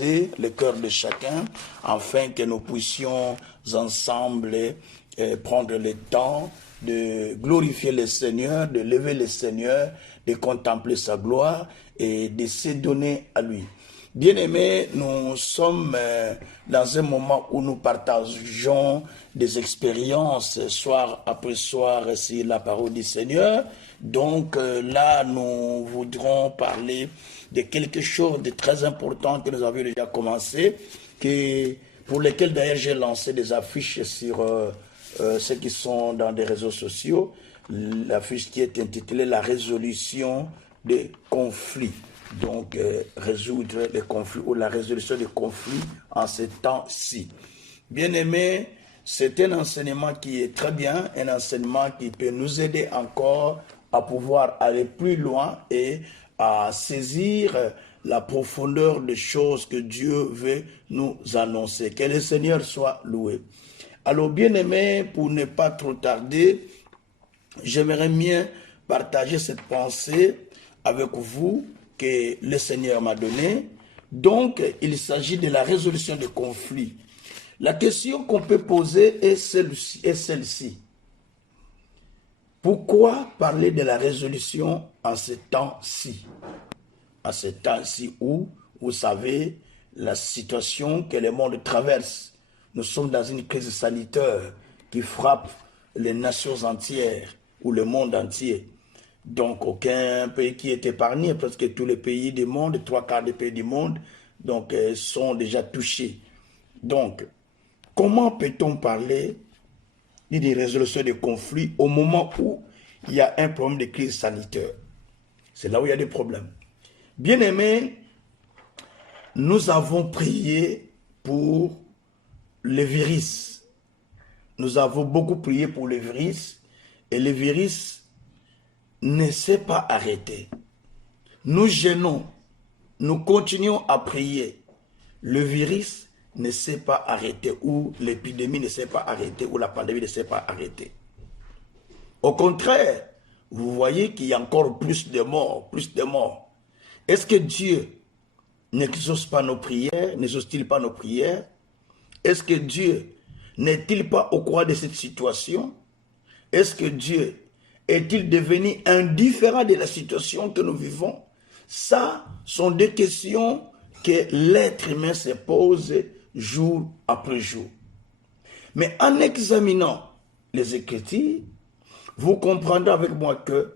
le cœur de chacun, afin que nous puissions ensemble prendre le temps de glorifier le Seigneur, de lever le Seigneur, de contempler sa gloire et de se donner à lui. Bien-aimés, nous sommes dans un moment où nous partageons des expériences soir après soir sur la parole du Seigneur. Donc là, nous voudrons parler de quelque chose de très important que nous avions déjà commencé, pour lesquels d'ailleurs j'ai lancé des affiches sur ceux qui sont dans des réseaux sociaux. L'affiche qui est intitulée « La résolution des conflits ». Donc, résoudre les conflits ou la résolution des conflits en ces temps-ci. Bien-aimés, c'est un enseignement qui est très bien, un enseignement qui peut nous aider encore à pouvoir aller plus loin et à saisir la profondeur des choses que Dieu veut nous annoncer. Que le Seigneur soit loué. Alors, bien-aimés, pour ne pas trop tarder, j'aimerais bien partager cette pensée avec vous que le Seigneur m'a donnée. Donc, il s'agit de la résolution des conflits. La question qu'on peut poser est celle-ci. Pourquoi parler de la résolution en ce temps-ci? En ce temps-ci où, vous savez, la situation que le monde traverse. Nous sommes dans une crise sanitaire qui frappe les nations entières ou le monde entier. Donc, aucun pays qui est épargné, presque tous les pays du monde, 3/4 des pays du monde, donc, sont déjà touchés. Donc, comment peut-on parler d'une résolution des conflits au moment où il y a un problème de crise sanitaire? C'est là où il y a des problèmes. Bien-aimés, nous avons prié pour le virus. Nous avons beaucoup prié pour le virus et le virus ne s'est pas arrêté. Nous gênons, nous continuons à prier. Le virus ne s'est pas arrêté, ou l'épidémie ne s'est pas arrêtée, ou la pandémie ne s'est pas arrêtée. Au contraire, vous voyez qu'il y a encore plus de morts, plus de morts. Est-ce que Dieu n'exauce pas nos prières, n'exauce-t-il pas nos prières? Est-ce que Dieu n'est-il pas au courant de cette situation? Est-ce que Dieu est-il devenu indifférent de la situation que nous vivons? Ça sont des questions que l'être humain se pose jour après jour. Mais en examinant les Écritures, vous comprendrez avec moi que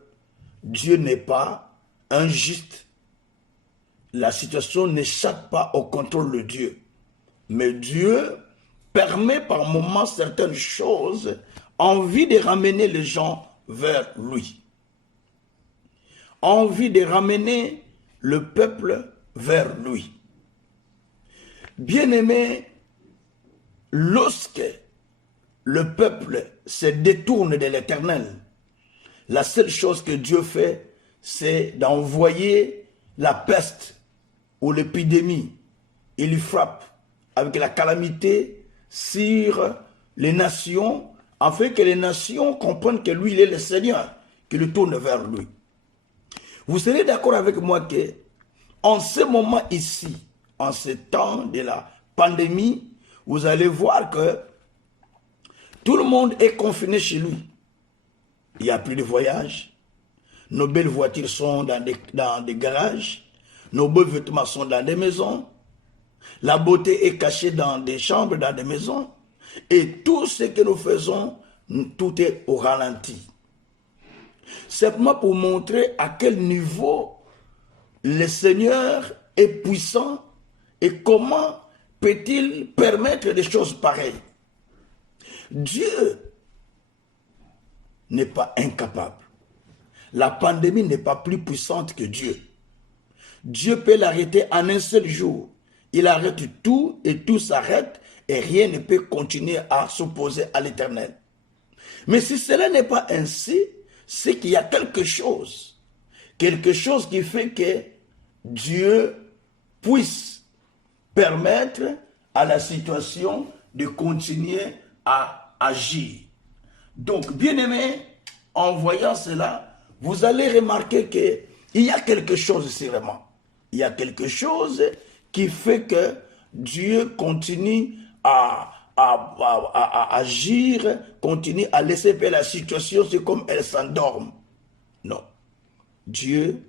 Dieu n'est pas injuste. La situation n'échappe pas au contrôle de Dieu. Mais Dieu permet par moments certaines choses, envie de ramener les gens vers lui. Envie de ramener le peuple vers lui. Bien-aimé, lorsque le peuple se détourne de l'Éternel, la seule chose que Dieu fait, c'est d'envoyer la peste ou l'épidémie. Il frappe avec la calamité sur les nations, afin que les nations comprennent que lui, il est le Seigneur, qu'ils tournent vers lui. Vous serez d'accord avec moi que, en ce moment ici, en ce temps de la pandémie, vous allez voir que tout le monde est confiné chez lui. Il n'y a plus de voyage. Nos belles voitures sont dans des garages. Nos beaux vêtements sont dans des maisons. La beauté est cachée dans des chambres, dans des maisons. Et tout ce que nous faisons, tout est au ralenti. Simplement pour montrer à quel niveau le Seigneur est puissant et comment peut-il permettre des choses pareilles. Dieu n'est pas incapable. La pandémie n'est pas plus puissante que Dieu. Dieu peut l'arrêter en un seul jour. Il arrête tout et tout s'arrête et rien ne peut continuer à s'opposer à l'Éternel. Mais si cela n'est pas ainsi, c'est qu'il y a quelque chose qui fait que Dieu puisse permettre à la situation de continuer à agir. Donc, bien-aimés, en voyant cela, vous allez remarquer qu'il y a quelque chose, c'est vraiment. Il y a quelque chose qui fait que Dieu continue à agir, continue à laisser faire la situation, c'est comme elle s'endorme. Non. Dieu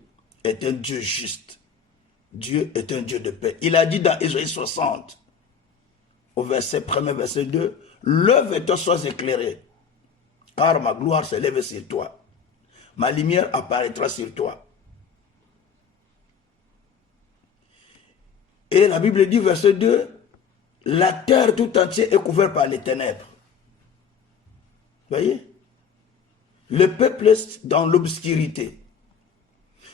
est un Dieu juste. Dieu est un Dieu de paix. Il a dit dans Ésaïe 60, au verset 1er, verset 2, « Lève-toi, sois éclairé, car ma gloire s'élève sur toi. Ma lumière apparaîtra sur toi. » Et la Bible dit, verset 2, « La terre tout entière est couverte par les ténèbres. » Voyez? Le peuple est dans l'obscurité.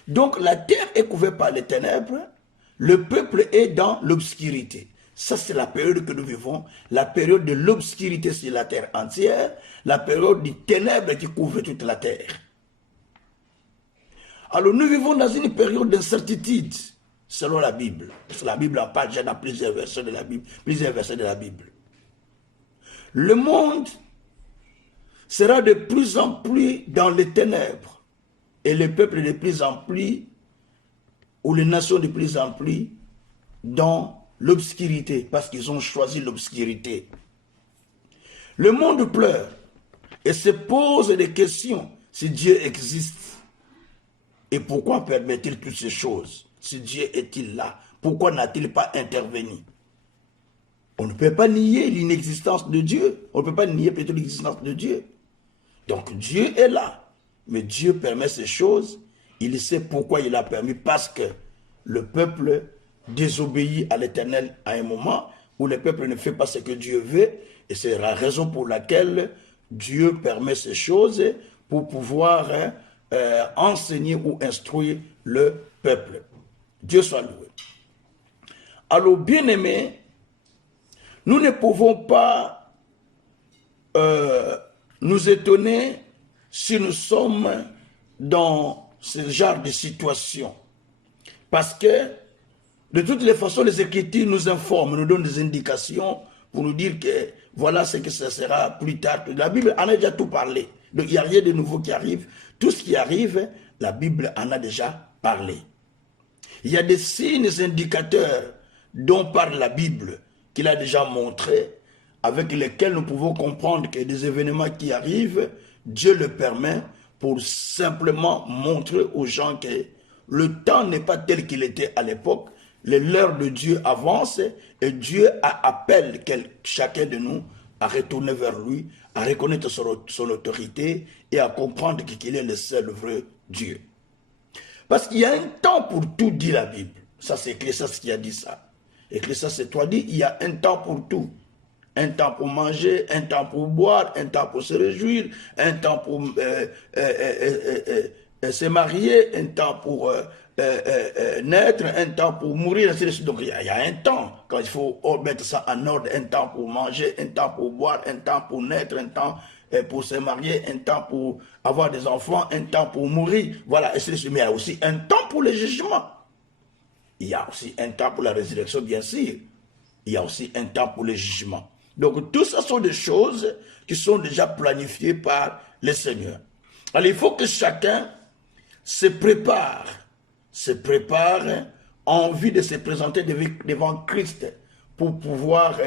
Donc la terre est couverte par les ténèbres, le peuple est dans l'obscurité. Ça, c'est la période que nous vivons, la période de l'obscurité sur la terre entière, la période des ténèbres qui couvrent toute la terre. Alors nous vivons dans une période d'incertitude, selon la Bible. Parce que la Bible en parle déjà dans plusieurs versets de la Bible. Le monde sera de plus en plus dans les ténèbres, et le peuple de plus en plus, ou les nations de plus en plus, dans l'obscurité, parce qu'ils ont choisi l'obscurité. Le monde pleure et se pose des questions si Dieu existe. Et pourquoi permet-il toutes ces choses? Si Dieu est-il là, pourquoi n'a-t-il pas intervenu? On ne peut pas nier l'inexistence de Dieu. On ne peut pas nier plutôt l'existence de Dieu. Donc Dieu est là. Mais Dieu permet ces choses. Il sait pourquoi il a permis. Parce que le peuple désobéit à l'Éternel à un moment où le peuple ne fait pas ce que Dieu veut. Et c'est la raison pour laquelle Dieu permet ces choses pour pouvoir enseigner ou instruire le peuple. Dieu soit loué. Alors, bien-aimés, nous ne pouvons pas nous étonner si nous sommes dans ce genre de situation. Parce que, de toutes les façons, les Écritures nous informent, nous donnent des indications pour nous dire que voilà ce que ça sera plus tard. La Bible en a déjà tout parlé. Donc, il n'y a rien de nouveau qui arrive. Tout ce qui arrive, la Bible en a déjà parlé. Il y a des signes indicateurs dont parle la Bible, qu'il a déjà montré, avec lesquels nous pouvons comprendre que des événements qui arrivent, Dieu le permet pour simplement montrer aux gens que le temps n'est pas tel qu'il était à l'époque, l'heure de Dieu avance et Dieu appelle chacun de nous à retourner vers lui, à reconnaître son autorité et à comprendre qu'il est le seul vrai Dieu. Parce qu'il y a un temps pour tout, dit la Bible. Ça, c'est Ecclésiaste qui a dit ça. Ecclésiaste, c'est toi dit, il y a un temps pour tout. Un temps pour manger, un temps pour boire, un temps pour se réjouir, un temps pour se marier, un temps pour naître, un temps pour mourir, ainsi de suite. Donc il y a un temps, quand il faut mettre ça en ordre, un temps pour manger, un temps pour boire, un temps pour naître, un temps pour se marier, un temps pour avoir des enfants, un temps pour mourir, voilà, ainsi de suite. Mais il y a aussi un temps pour le jugement. Il y a aussi un temps pour la résurrection, bien sûr. Il y a aussi un temps pour le jugement. Donc tout ça sont des choses qui sont déjà planifiées par le Seigneur. Alors il faut que chacun se prépare en vue de se présenter devant Christ pour pouvoir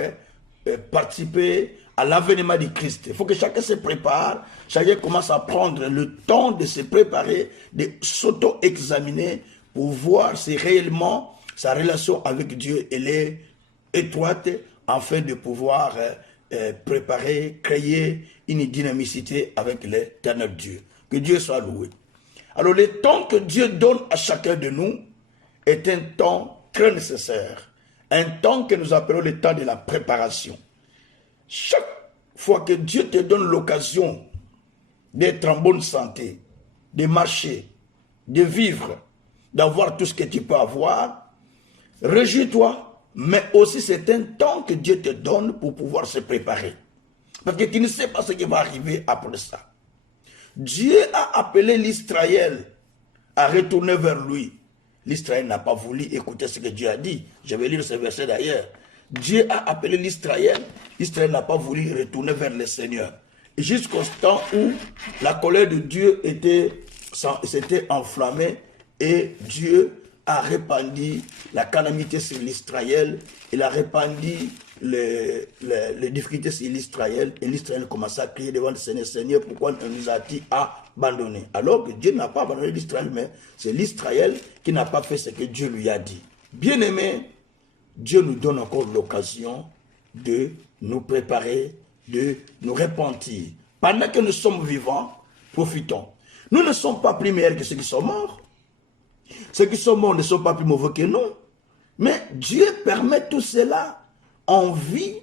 participer à l'avènement du Christ. Il faut que chacun se prépare, chacun commence à prendre le temps de se préparer, de s'auto-examiner pour voir si réellement sa relation avec Dieu elle est étroite, afin de pouvoir préparer, créer une dynamicité avec l'éternel Dieu. Que Dieu soit loué. Alors le temps que Dieu donne à chacun de nous est un temps très nécessaire. Un temps que nous appelons le temps de la préparation. Chaque fois que Dieu te donne l'occasion d'être en bonne santé, de marcher, de vivre, d'avoir tout ce que tu peux avoir, réjouis-toi. Mais aussi c'est un temps que Dieu te donne pour pouvoir se préparer. Parce que tu ne sais pas ce qui va arriver après ça. Dieu a appelé l'Israël à retourner vers lui. L'Israël n'a pas voulu écouter ce que Dieu a dit. Je vais lire ce verset d'ailleurs. Dieu a appelé l'Israël. L'Israël n'a pas voulu retourner vers le Seigneur. Jusqu'au temps où la colère de Dieu s'était enflammée et Dieu a répandu la calamité sur l'Israël, il a répandu les difficultés sur l'Israël, et l'Israël commence à crier devant le Seigneur, Seigneur, pourquoi nous as-tu abandonné? Alors que Dieu n'a pas abandonné l'Israël, mais c'est l'Israël qui n'a pas fait ce que Dieu lui a dit. Bien-aimé, Dieu nous donne encore l'occasion de nous préparer, de nous repentir. Pendant que nous sommes vivants, profitons. Nous ne sommes pas plus meilleurs que ceux qui sont morts. Ceux qui sont morts ne sont pas plus mauvais que nous. Mais Dieu permet tout cela en vue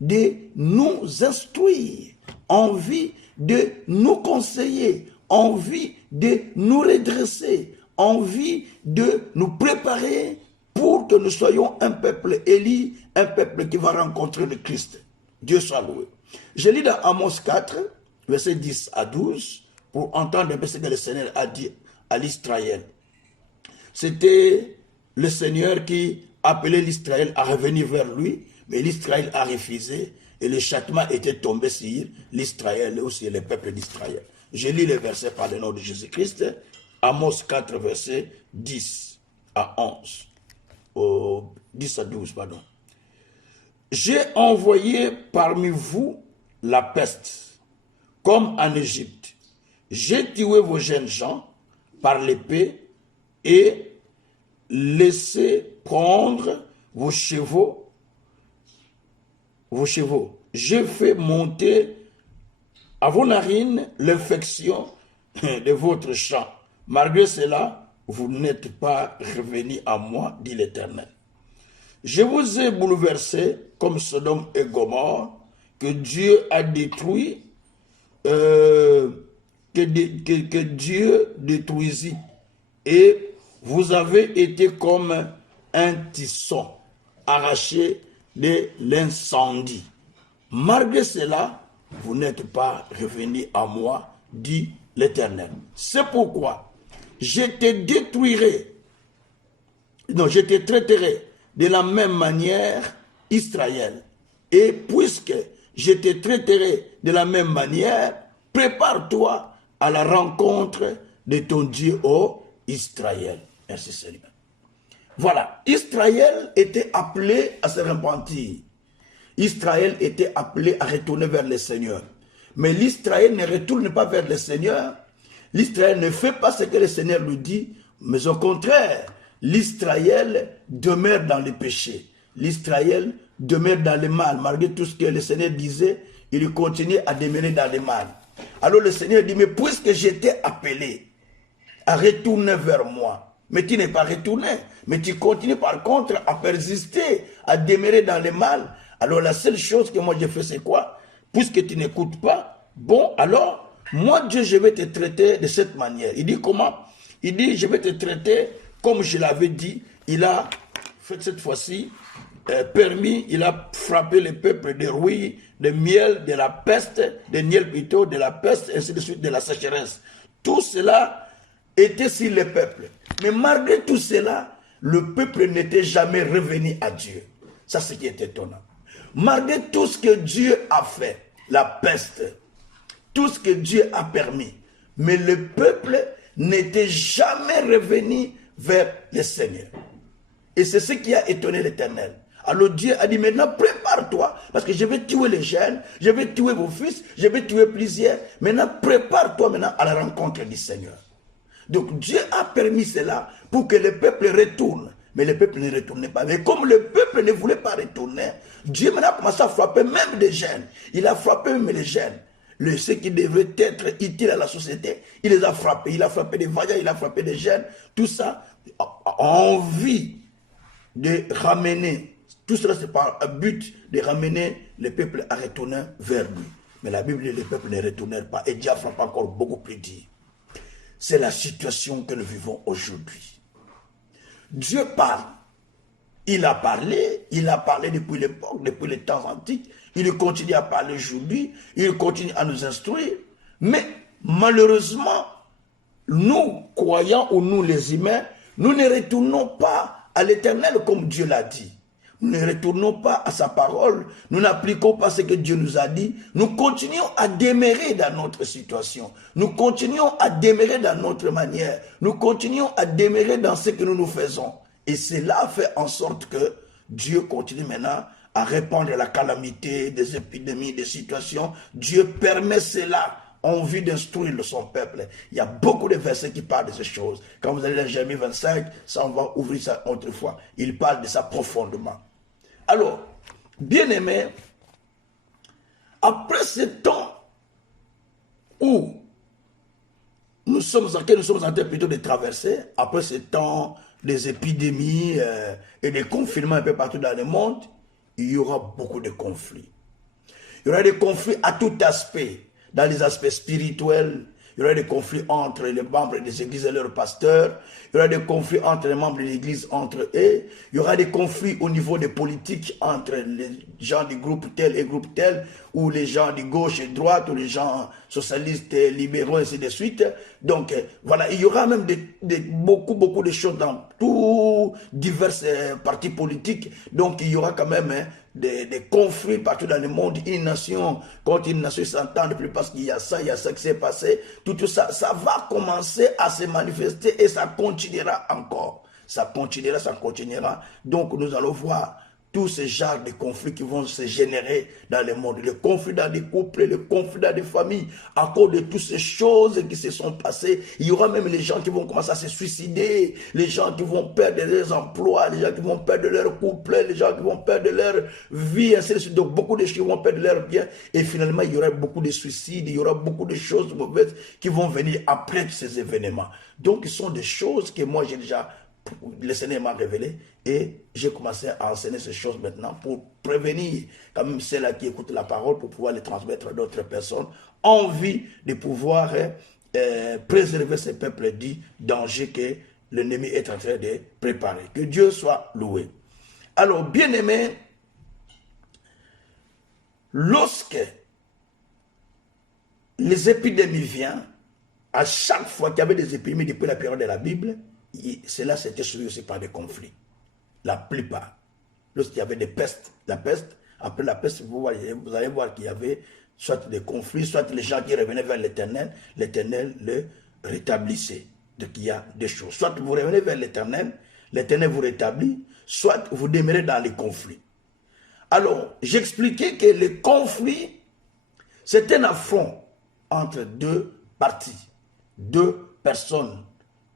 de nous instruire, en vue de nous conseiller, en vue de nous redresser, en vue de nous préparer pour que nous soyons un peuple élu, un peuple qui va rencontrer le Christ. Dieu soit loué. Je lis dans Amos 4, versets 10 à 12, pour entendre un peu ce que le Seigneur a dit à l'Israël. C'était le Seigneur qui appelait l'Israël à revenir vers lui, mais l'Israël a refusé et le châtiment était tombé sur l'Israël ou sur le peuple d'Israël. Je lis les versets par le nom de Jésus-Christ, Amos 4, versets 10 à 11, 10 à 12, pardon. J'ai envoyé parmi vous la peste, comme en Égypte. J'ai tué vos jeunes gens par l'épée et laissé prendre vos chevaux. J'ai fait monter à vos narines l'infection de votre champ. Malgré cela, vous n'êtes pas revenus à moi, dit l'Éternel. Je vous ai bouleversé comme Sodome et Gomorrhe, que Dieu a détruit, que Dieu détruisit. Et vous avez été comme un tisson arraché de l'incendie. Malgré cela, vous n'êtes pas revenus à moi, dit l'Éternel. C'est pourquoi je te détruirai, je te traiterai de la même manière, Israël. Et puisque je te traiterai de la même manière, prépare-toi à la rencontre de ton Dieu, ô Israël. Merci Seigneur. Voilà, Israël était appelé à se repentir. Israël était appelé à retourner vers le Seigneur. Mais l'Israël ne retourne pas vers le Seigneur. L'Israël ne fait pas ce que le Seigneur lui dit, mais au contraire, l'Israël demeure dans le péché. L'Israël demeure dans le mal. Malgré tout ce que le Seigneur disait, il continue à demeurer dans le mal. Alors le Seigneur dit, mais puisque j'étais appelé à retourner vers moi, mais tu n'es pas retourné, mais tu continues par contre à persister, à demeurer dans le mal. Alors la seule chose que moi je fais, c'est quoi? Puisque tu n'écoutes pas, bon, alors, moi Dieu, je vais te traiter de cette manière. Il dit comment? Il dit, je vais te traiter comme je l'avais dit. Il a fait cette fois-ci, permis, il a frappé le peuple de rouille, de miel, de la peste, de miel plutôt, de la peste, ainsi de suite, de la sécheresse. Tout cela était sur le peuple. Mais malgré tout cela, le peuple n'était jamais revenu à Dieu. Ça, c'est ce qui est étonnant. Malgré tout ce que Dieu a fait, la peste, tout ce que Dieu a permis, mais le peuple n'était jamais revenu vers le Seigneur. Et c'est ce qui a étonné l'Éternel. Alors Dieu a dit, maintenant prépare-toi, parce que je vais tuer les jeunes, je vais tuer vos fils, je vais tuer plusieurs. Maintenant prépare-toi maintenant à la rencontre du Seigneur. Donc Dieu a permis cela pour que le peuple retourne. Mais le peuple ne retournait pas. Mais comme le peuple ne voulait pas retourner, Dieu maintenant a commencé à frapper même des jeunes. Il a frappé même les jeunes. Ceux qui devraient être utiles à la société, il les a frappés. Il a frappé des vaillants, il a frappé des jeunes. Tout ça, en envie de ramener, tout cela c'est par un but de ramener le peuple à retourner vers lui. Mais la Bible dit que le peuple ne retournait pas. Et Dieu a frappé encore beaucoup plus dur. C'est la situation que nous vivons aujourd'hui. Dieu parle. Il a parlé depuis l'époque, depuis les temps antiques. Il continue à parler aujourd'hui. Il continue à nous instruire. Mais malheureusement, nous, croyants ou nous les humains, nous ne retournons pas à l'Éternel comme Dieu l'a dit. nous ne retournons pas à sa parole, nous n'appliquons pas ce que Dieu nous a dit, nous continuons à demeurer dans notre situation, nous continuons à demeurer dans notre manière, nous continuons à demeurer dans ce que nous faisons. Et cela fait en sorte que Dieu continue maintenant à répandre la calamité, des épidémies, des situations. Dieu permet cela en vue d'instruire son peuple. Il y a beaucoup de versets qui parlent de ces choses. Quand vous allez dans Jérémie 25, ça on va ouvrir ça autrefois. Il parle de ça profondément. Alors, bien-aimés, après ce temps où nous sommes en train plutôt de traverser, après ce temps des épidémies et des confinements un peu partout dans le monde, il y aura beaucoup de conflits. Il y aura des conflits à tout aspect, dans les aspects spirituels. Il y aura des conflits entre les membres des églises et leurs pasteurs. Il y aura des conflits entre les membres de l'église, entre eux. Il y aura des conflits au niveau des politiques entre les gens du groupe tel et groupe tel, ou les gens de gauche et droite, ou les gens socialistes et libéraux, et ainsi de suite. Donc, voilà, il y aura même beaucoup de choses dans tous divers partis politiques. Donc, il y aura quand même des conflits partout dans le monde. Une nation contre une nation s'entend plus parce qu'il y a ça qui s'est passé. Tout ça, ça va commencer à se manifester et ça continuera encore. Ça continuera. Donc, nous allons voir tous ces genres de conflits qui vont se générer dans le monde. Le conflit dans des couples, le conflit dans des familles, à cause de toutes ces choses qui se sont passées. Il y aura même les gens qui vont commencer à se suicider, les gens qui vont perdre leurs emplois, les gens qui vont perdre leur couple, les gens qui vont perdre leur vie, ainsi de suite. Donc beaucoup de gens qui vont perdre leur bien. Et finalement, il y aura beaucoup de suicides, il y aura beaucoup de choses mauvaises qui vont venir après ces événements. Donc, ce sont des choses que moi, j'ai déjà... Le Seigneur m'a révélé et j'ai commencé à enseigner ces choses maintenant pour prévenir quand même ceux-là qui écoutent la parole, pour pouvoir les transmettre à d'autres personnes en vue de pouvoir préserver ces peuples du danger que l'ennemi est en train de préparer. Que Dieu soit loué. Alors, bien-aimés, lorsque les épidémies viennent, à chaque fois qu'il y avait des épidémies depuis la période de la Bible, cela s'était suivi aussi par des conflits. La plupart. Lorsqu'il y avait des pestes, après la peste, vous allez voir qu'il y avait soit des conflits, soit les gens qui revenaient vers l'Éternel le rétablissait. Donc il y a des choses. Soit vous revenez vers l'Éternel vous rétablit, soit vous demeurez dans les conflits. Alors, j'expliquais que le conflit, c'est un affront entre deux parties, deux personnes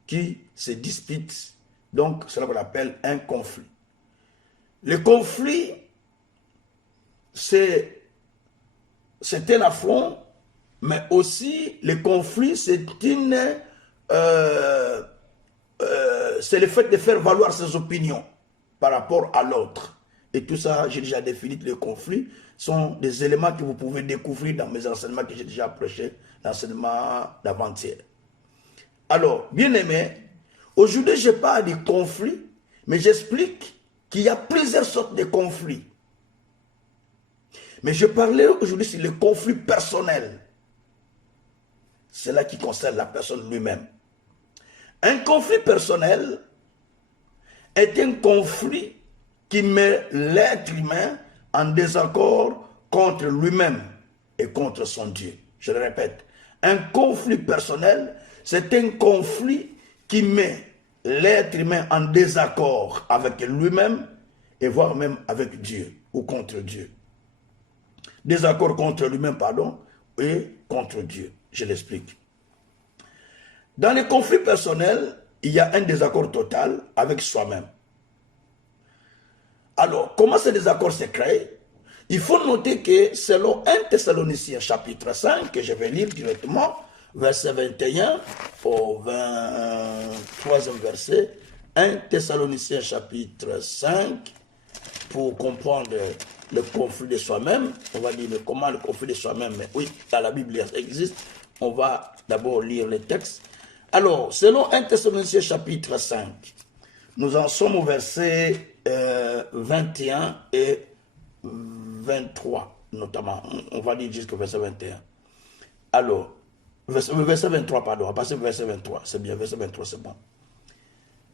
qui se disputent. Donc, c'est ce qu'on appelle un conflit. Le conflit, c'est un affront, mais aussi le conflit, c'est le fait de faire valoir ses opinions par rapport à l'autre. Et tout ça, j'ai déjà défini que les conflits sont des éléments que vous pouvez découvrir dans mes enseignements que j'ai déjà prêché, l'enseignement d'avant-hier. Alors, bien aimé, aujourd'hui, je parle du conflit, mais j'explique qu'il y a plusieurs sortes de conflits. Mais je parlais aujourd'hui sur le conflit personnel. C'est là qui concerne la personne lui-même. Un conflit personnel est un conflit qui met l'être humain en désaccord contre lui-même et contre son Dieu. Je le répète, un conflit personnel, c'est un conflit qui met l'être humain en désaccord avec lui-même et voire même avec Dieu ou contre Dieu. Désaccord contre lui-même, pardon, et contre Dieu. Je l'explique. Dans les conflits personnels, il y a un désaccord total avec soi-même. Alors, comment ce désaccord se crée? Il faut noter que selon 1 Thessaloniciens chapitre 5, que je vais lire directement, verset 21 au 23e verset, 1 Thessaloniciens chapitre 5, pour comprendre le conflit de soi-même, on va dire comment le conflit de soi-même, mais oui, dans la Bible, ça existe. On va d'abord lire les textes. Alors, selon 1 Thessaloniciens chapitre 5, nous en sommes au verset 21 et 23, notamment. On va dire jusqu'au verset 21. Alors, verset 23, pardon, on va passer au verset 23. C'est bien, verset 23, c'est bon.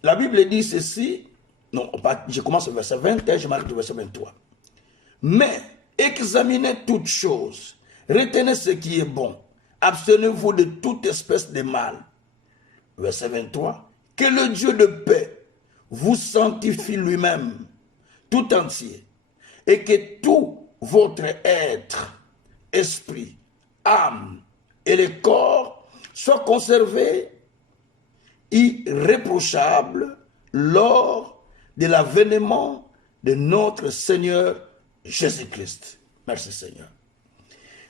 La Bible dit ceci, Non, je commence au verset 20 et je m'arrête au verset 23. Mais examinez toutes choses, retenez ce qui est bon, abstenez-vous de toute espèce de mal. Verset 23. Que le Dieu de paix vous sanctifie lui-même, tout entier, et que tout votre être, esprit, âme et le corps soient conservés irréprochables lors de l'avènement de notre Seigneur Jésus-Christ. Merci Seigneur.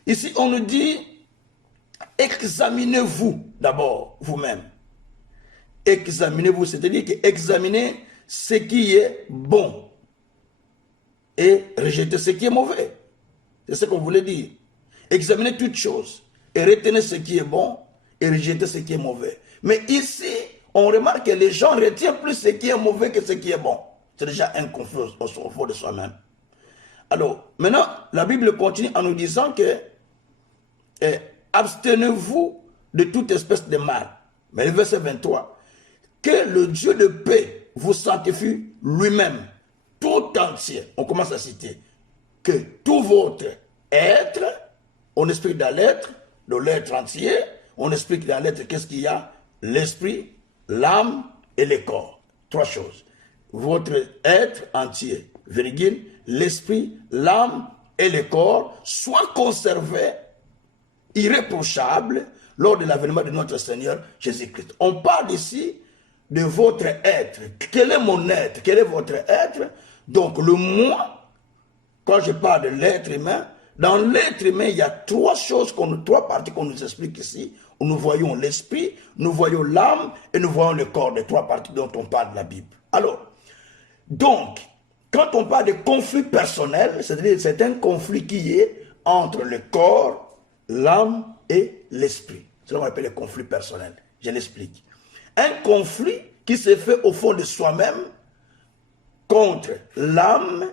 Ici, on nous dit, examinez-vous d'abord vous-même. Examinez-vous, c'est-à-dire que examinez ce qui est bon et rejetez ce qui est mauvais. C'est ce qu'on voulait dire. Examinez toutes choses et retenez ce qui est bon et rejetez ce qui est mauvais. Mais ici, on remarque que les gens retiennent plus ce qui est mauvais que ce qui est bon. C'est déjà un conflit au fond de soi-même. Alors, maintenant, la Bible continue en nous disant que abstenez-vous de toute espèce de mal. Mais le verset 23, que le Dieu de paix vous sanctifie lui-même, tout entier. On commence à citer que tout votre être, on explique dans l'être, de l'être entier, on explique dans l'être qu'est-ce qu'il y a, l'esprit, l'âme et le corps. Trois choses. Votre être entier, virgule, l'esprit, l'âme et le corps soient conservés irréprochables lors de l'avènement de notre Seigneur Jésus-Christ. On parle ici de votre être. Quel est mon être? Quel est votre être? Donc le moi, quand je parle de l'être humain, dans l'être humain, il y a trois parties qu'on nous explique ici. Nous voyons l'esprit, nous voyons l'âme et nous voyons le corps, les trois parties dont on parle de la Bible. Alors, donc, quand on parle de conflit personnel, c'est-à-dire c'est un conflit qui est entre le corps, l'âme et l'esprit. C'est ce qu'on appelle le conflit personnel. Je l'explique. Un conflit qui se fait au fond de soi-même contre l'âme,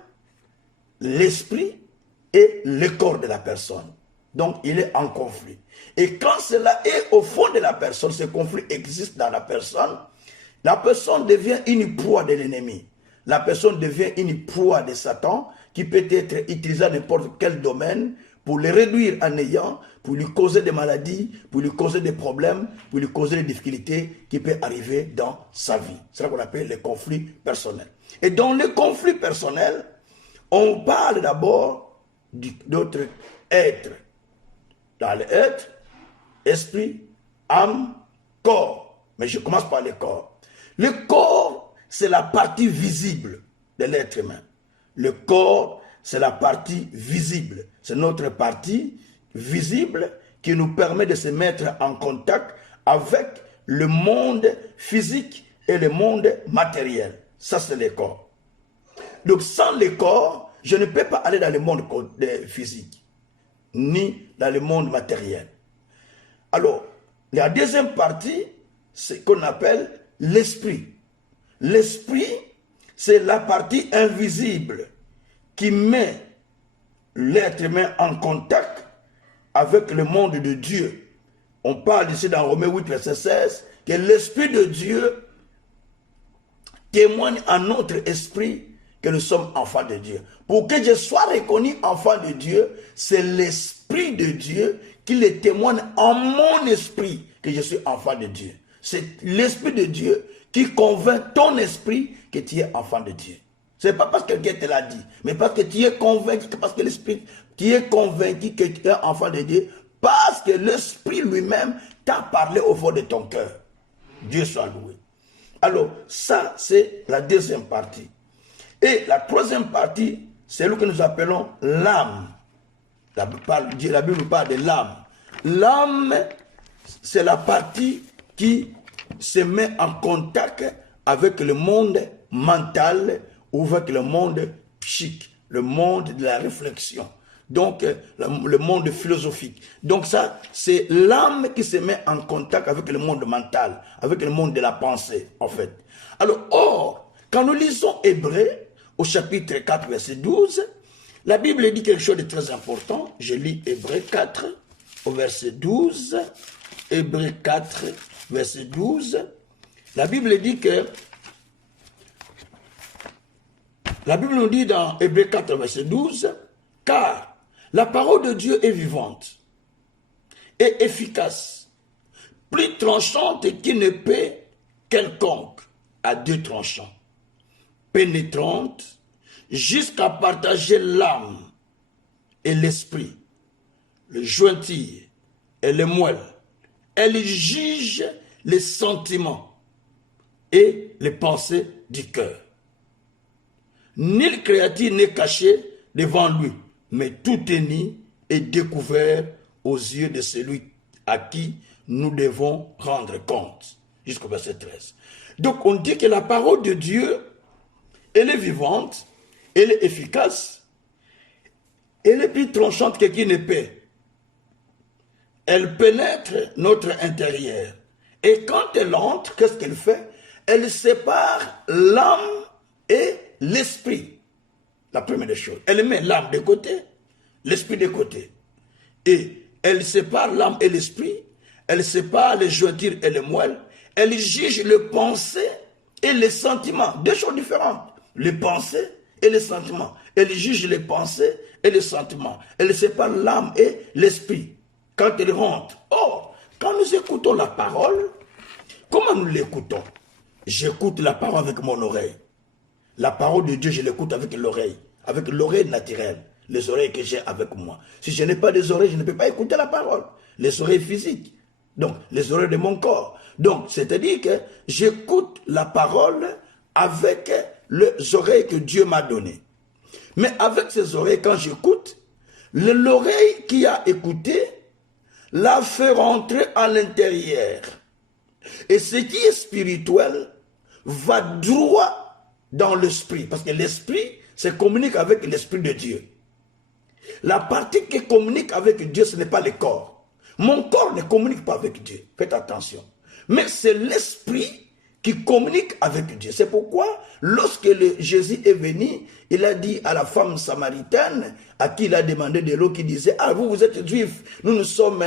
l'esprit et le corps de la personne. Donc, il est en conflit. Et quand cela est au fond de la personne, ce conflit existe dans la personne devient une proie de l'ennemi. La personne devient une proie de Satan qui peut être utilisée dans n'importe quel domaine pour le réduire en néant, pour lui causer des maladies, pour lui causer des problèmes, pour lui causer des difficultés qui peuvent arriver dans sa vie. C'est ce qu'on appelle le conflit personnel. Et dans le conflit personnel, on parle d'abord d'autres êtres. Dans l'être, esprit, âme, corps. Mais je commence par le corps. Le corps, c'est la partie visible de l'être humain. Le corps, c'est la partie visible. C'est notre partie visible qui nous permet de se mettre en contact avec le monde physique et le monde matériel. Ça, c'est le corps. Donc, sans le corps, je ne peux pas aller dans le monde physique, ni dans le monde matériel. Alors, la deuxième partie, c'est ce qu'on appelle l'esprit. L'esprit, c'est la partie invisible qui met l'être humain en contact avec le monde de Dieu. On parle ici dans Romains 8, verset 16, que l'Esprit de Dieu témoigne à notre esprit que nous sommes enfants de Dieu. Pour que je sois reconnu enfant de Dieu, c'est l'Esprit de Dieu qui le témoigne en mon esprit que je suis enfant de Dieu. C'est l'Esprit de Dieu qui convainc ton esprit que tu es enfant de Dieu. Ce n'est pas parce que quelqu'un te l'a dit, mais parce que tu es convaincu, parce que l'Esprit, tu es convaincu que tu es enfant de Dieu, parce que l'Esprit lui-même t'a parlé au fond de ton cœur. Dieu soit loué. Alors, ça, c'est la deuxième partie. Et la troisième partie, c'est ce que nous appelons l'âme. La Bible nous parle de l'âme. L'âme, c'est la partie qui se met en contact avec le monde mental ou avec le monde psychique, le monde de la réflexion. Donc, le monde philosophique. Donc ça, c'est l'âme qui se met en contact avec le monde mental, avec le monde de la pensée, en fait. Alors, or, quand nous lisons Hébreux, au chapitre 4, verset 12, la Bible dit quelque chose de très important. Je lis Hébreux 4, au verset 12. Hébreux 4, verset 12. La Bible dit que La Bible nous dit dans Hébreux 4, verset 12, « Car la parole de Dieu est vivante et efficace, plus tranchante qu'une épée quelconque, à deux tranchants, pénétrante jusqu'à partager l'âme et l'esprit, le jointir et le moelle. Elle juge les sentiments et les pensées du cœur. Nulle créature n'est cachée devant lui, mais tout est nu et découvert aux yeux de celui à qui nous devons rendre compte. Jusqu'au verset 13. Donc on dit que la parole de Dieu, elle est vivante, elle est efficace, elle est plus tranchante qu'une épée. Elle pénètre notre intérieur. Et quand elle entre, qu'est-ce qu'elle fait? Elle sépare l'âme et l'esprit. La première des choses. Elle met l'âme de côté, l'esprit de côté. Et elle sépare l'âme et l'esprit. Elle sépare les jointures et les moelles. Elle juge les pensées et les sentiments. Deux choses différentes. Les pensées et les sentiments. Elle juge les pensées et les sentiments. Elle sépare l'âme et l'esprit. Quand elle rentre. Or, quand nous écoutons la parole, comment nous l'écoutons? J'écoute la parole avec mon oreille. La parole de Dieu, je l'écoute avec l'oreille naturelle, les oreilles que j'ai avec moi. Si je n'ai pas des oreilles, je ne peux pas écouter la parole. Les oreilles physiques, donc les oreilles de mon corps. Donc, c'est-à-dire que j'écoute la parole avec les oreilles que Dieu m'a données. Mais avec ces oreilles, quand j'écoute, l'oreille qui a écouté la fait rentrer à l'intérieur. Et ce qui est spirituel va droit dans l'esprit. Parce que l'esprit, c'est communique avec l'esprit de Dieu. La partie qui communique avec Dieu, ce n'est pas le corps. Mon corps ne communique pas avec Dieu. Faites attention. Mais c'est l'esprit qui communique avec Dieu. C'est pourquoi, lorsque Jésus est venu, il a dit à la femme samaritaine, à qui il a demandé de l'eau, qui disait, « Ah, vous êtes juifs, nous sommes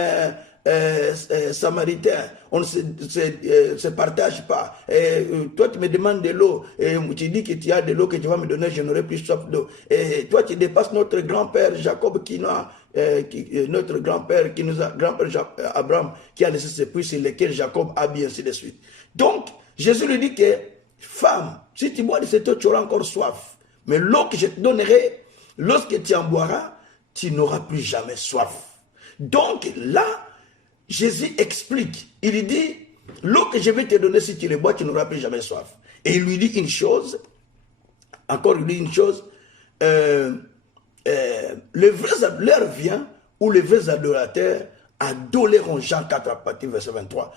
samaritains, on ne se partage pas. Toi, tu me demandes de l'eau, et tu dis que tu as de l'eau que tu vas me donner, je n'aurai plus soif d'eau. Et toi, tu dépasses notre grand-père Jacob notre grand-père Abraham, qui a laissé ses puits sur lesquels Jacob a bien, ainsi de suite. » Donc, Jésus lui dit que, femme, si tu bois de cette eau, tu auras encore soif. Mais l'eau que je te donnerai, lorsque tu en boiras, tu n'auras plus jamais soif. Donc là, Jésus explique. Il dit, l'eau que je vais te donner, si tu le bois, tu n'auras plus jamais soif. Et il lui dit une chose, encore il dit une chose, l'heure vient où les vrais adorateurs adoreront, Jean 4, à partir verset 23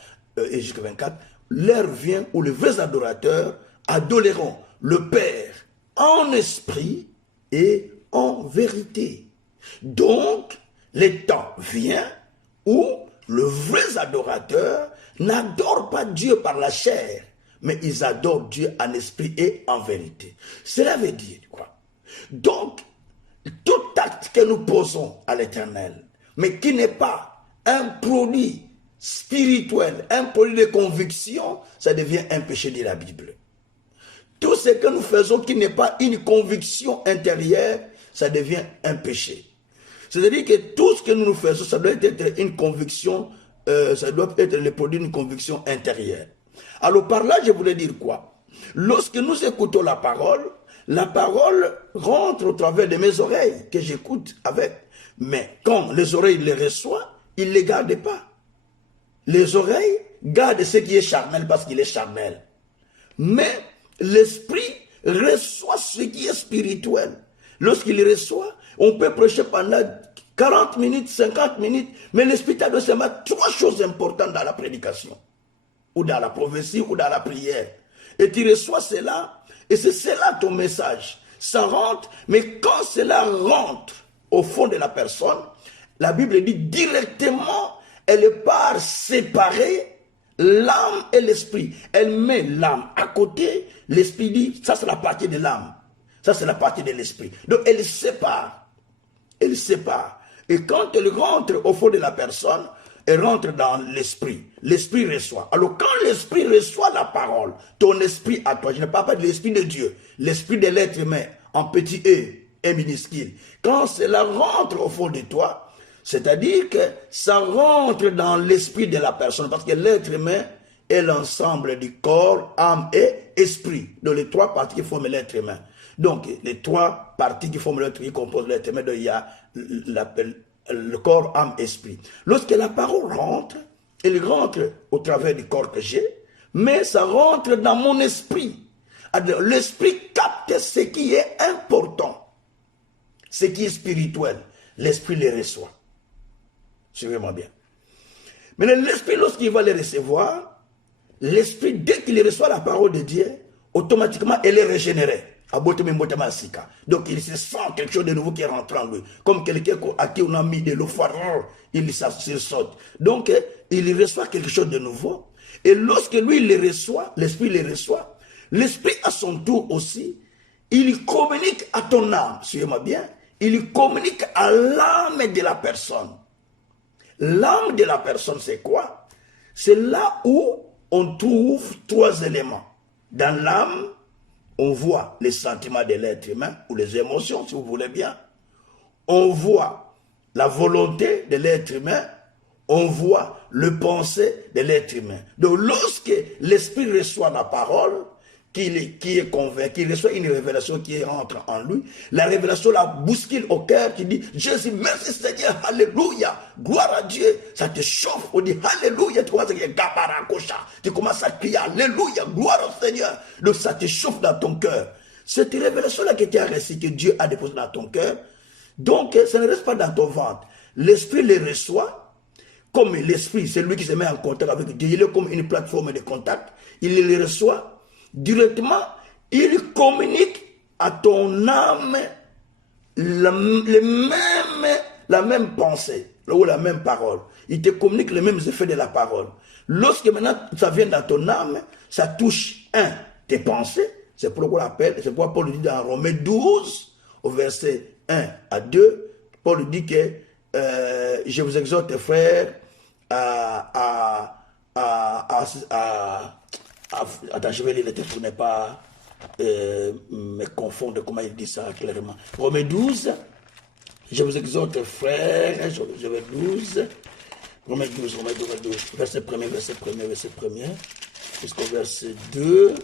et jusqu'à 24, l'heure vient où les vrais adorateurs adoreront le Père en esprit et en vérité. Donc, le temps vient où le vrai adorateur n'adore pas Dieu par la chair, mais ils adorent Dieu en esprit et en vérité. Cela veut dire quoi? Donc, tout acte que nous posons à l'Éternel, mais qui n'est pas un produit spirituel, un produit de conviction, ça devient un péché de la Bible. Tout ce que nous faisons qui n'est pas une conviction intérieure, ça devient un péché. C'est-à-dire que tout ce que nous faisons, ça doit être une conviction, ça doit être le produit d'une conviction intérieure. Alors par là, je voulais dire quoi? Lorsque nous écoutons la parole rentre au travers de mes oreilles que j'écoute avec. Mais quand les oreilles les reçoivent, ils ne les gardent pas. Les oreilles gardent ce qui est charnel parce qu'il est charnel. Mais l'esprit reçoit ce qui est spirituel. Lorsqu'il reçoit, on peut prêcher pendant 40 minutes, 50 minutes, mais l'esprit t'a donné seulement 3 choses importantes dans la prédication, ou dans la prophétie, ou dans la prière. Et tu reçois cela, et c'est cela ton message. Ça rentre, mais quand cela rentre au fond de la personne, la Bible dit directement, elle part séparer l'âme et l'esprit. Elle met l'âme à côté, l'esprit dit, ça c'est la partie de l'âme, ça c'est la partie de l'esprit. Donc elle sépare, elle sépare. Et quand elle rentre au fond de la personne, elle rentre dans l'esprit. L'esprit reçoit. Alors quand l'esprit reçoit la parole, ton esprit à toi, je ne parle pas de l'esprit de Dieu, l'esprit de l'être humain en petit e minuscule. Quand cela rentre au fond de toi, c'est-à-dire que ça rentre dans l'esprit de la personne, parce que l'être humain est l'ensemble du corps, âme et esprit. Donc les trois parties qui forment l'être humain. Donc les trois parties qui forment l'être humain, qui composent l'être humain, donc il y a le corps, âme, esprit. Lorsque la parole rentre, elle rentre au travers du corps que j'ai, mais ça rentre dans mon esprit. L'esprit capte ce qui est important, ce qui est spirituel. L'esprit les reçoit. Suivez-moi bien. Mais l'esprit, lorsqu'il va les recevoir, l'esprit, dès qu'il reçoit la parole de Dieu, automatiquement, elle est régénérée. Donc il se sent quelque chose de nouveau qui est rentré en lui. Comme quelqu'un à qui on a mis de l'eau froide, il saute. Donc il reçoit quelque chose de nouveau. Et lorsque lui il le reçoit, l'esprit le reçoit, l'esprit à son tour aussi, il communique à ton âme, suivez-moi bien, il communique à l'âme de la personne. L'âme de la personne, c'est quoi? C'est là où on trouve trois éléments. Dans l'âme, on voit les sentiments de l'être humain, ou les émotions, si vous voulez bien. On voit la volonté de l'être humain. On voit le pensée de l'être humain. Donc, lorsque l'esprit reçoit la parole, qui est convaincu, qui reçoit une révélation qui rentre en lui, la révélation la bouscule au cœur, qui dit, Jésus, merci Seigneur, alléluia, gloire à Dieu, ça te chauffe, on dit, alléluia, tu commences à crier, tu commences à crier, alléluia, gloire au Seigneur, donc ça te chauffe dans ton cœur. Cette révélation-là que tu as reçue, que Dieu a déposée dans ton cœur, donc ça ne reste pas dans ton ventre, l'esprit le reçoit, comme l'esprit, c'est lui qui se met en contact avec Dieu, il est comme une plateforme de contact, il le reçoit, directement, il communique à ton âme la même pensée, ou la même parole. Il te communique les mêmes effets de la parole. Lorsque maintenant ça vient dans ton âme, ça touche, tes pensées. C'est pourquoi Paul dit dans Romains 12, au verset 1 à 2, Paul dit que je vous exhorte, frères, attends, je vais lire le texte pour ne pas me confondre, comment il dit ça clairement. Romains 12, je vous exhorte, frères, Romains 12, verset 1er, jusqu'au verset 2.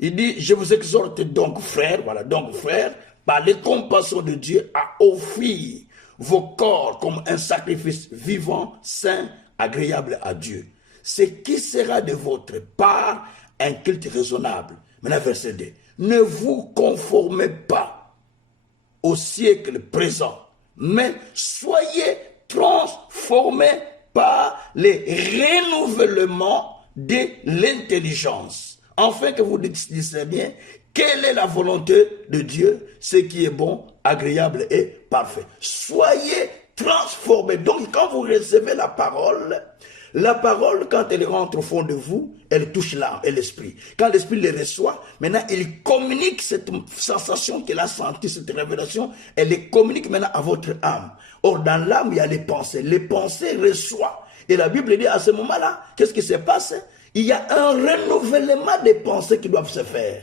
Il dit, je vous exhorte donc, frères, par les compassions de Dieu, à offrir vos corps comme un sacrifice vivant, saint, agréable à Dieu. Ce qui sera de votre part un culte raisonnable. Maintenant, verset 2. Ne vous conformez pas au siècle présent, mais soyez transformés par les renouvellements de l'intelligence, afin que vous discerniez quelle est la volonté de Dieu, ce qui est bon, agréable et parfait. Soyez transformés. Donc, quand vous recevez la parole, quand elle rentre au fond de vous, elle touche l'âme et l'esprit. Quand l'esprit le reçoit, maintenant, il communique cette sensation qu'il a sentie, cette révélation, elle les communique maintenant à votre âme. Or, dans l'âme, il y a les pensées. Les pensées reçoivent. Et la Bible dit à ce moment-là, qu'est-ce qui se passe? Il y a un renouvellement des pensées qui doivent se faire.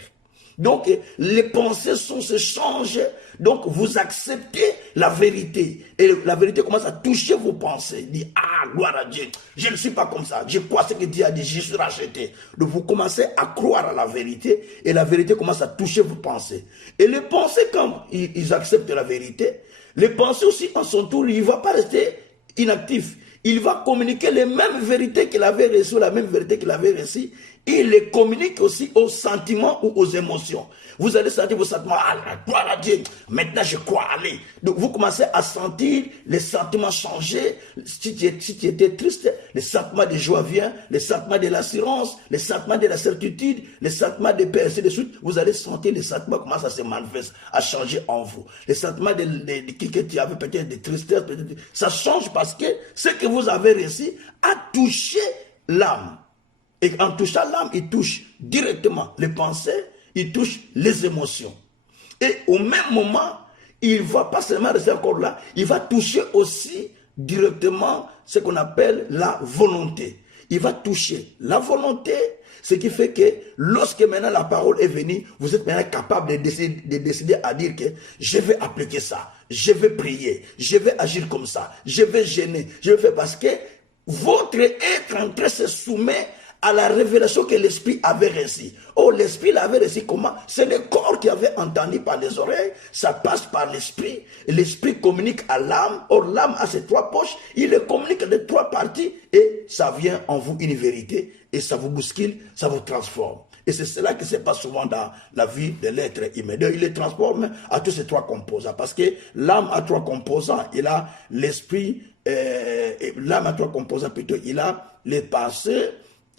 Donc, les pensées se changent. Donc, vous acceptez la vérité. Et la vérité commence à toucher vos pensées. Dit, ah, gloire à Dieu. Je ne suis pas comme ça. Je crois ce que Dieu a dit. Je suis racheté. Donc, vous commencez à croire à la vérité. Et la vérité commence à toucher vos pensées. Et les pensées, quand ils acceptent la vérité, les pensées aussi, en son tour, il ne va pas rester inactif. Il va communiquer les mêmes vérités qu'il avait reçues, la même vérité qu'il avait reçue. Il les communique aussi aux sentiments ou aux émotions. Vous allez sentir vos sentiments, ah, gloire à Dieu, maintenant je crois, allez. Donc vous commencez à sentir les sentiments changer. Si tu étais triste, les sentiments de joie viennent, les sentiments de l'assurance, les sentiments de la certitude, les sentiments de paix, ainsi de suite. Vous allez sentir les sentiments commencent à se manifester, à changer en vous. Les sentiments que tu avais peut-être de tristesse, ça change parce que ce que vous avez reçu a touché l'âme. Et en touchant l'âme, il touche directement les pensées, il touche les émotions. Et au même moment, il ne va pas seulement rester encore là, il va toucher aussi directement ce qu'on appelle la volonté. il va toucher la volonté, ce qui fait que lorsque maintenant la parole est venue, vous êtes maintenant capable de décider à dire que je vais appliquer ça, je vais prier, je vais agir comme ça, je vais gêner, je vais faire parce que votre être en train se soumet à la révélation que l'esprit avait reçue. Oh, l'esprit l'avait reçu comment? C'est le corps qui avait entendu par les oreilles, ça passe par l'esprit, l'esprit communique à l'âme, or l'âme a ses 3 poches, il le communique de 3 parties, et ça vient en vous une vérité, et ça vous bouscule, ça vous transforme. Et c'est cela qui se passe souvent dans la vie de l'être humain. Il les transforme à tous ces 3 composants, parce que l'âme a 3 composants, il a l'esprit, l'âme a 3 composants plutôt, il a les pensées,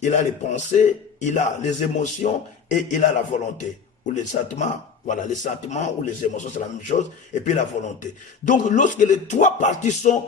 il a les pensées, il a les émotions et il a la volonté. Ou les sentiments, voilà, les sentiments ou les émotions, c'est la même chose. Et puis la volonté. Donc, lorsque les 3 parties sont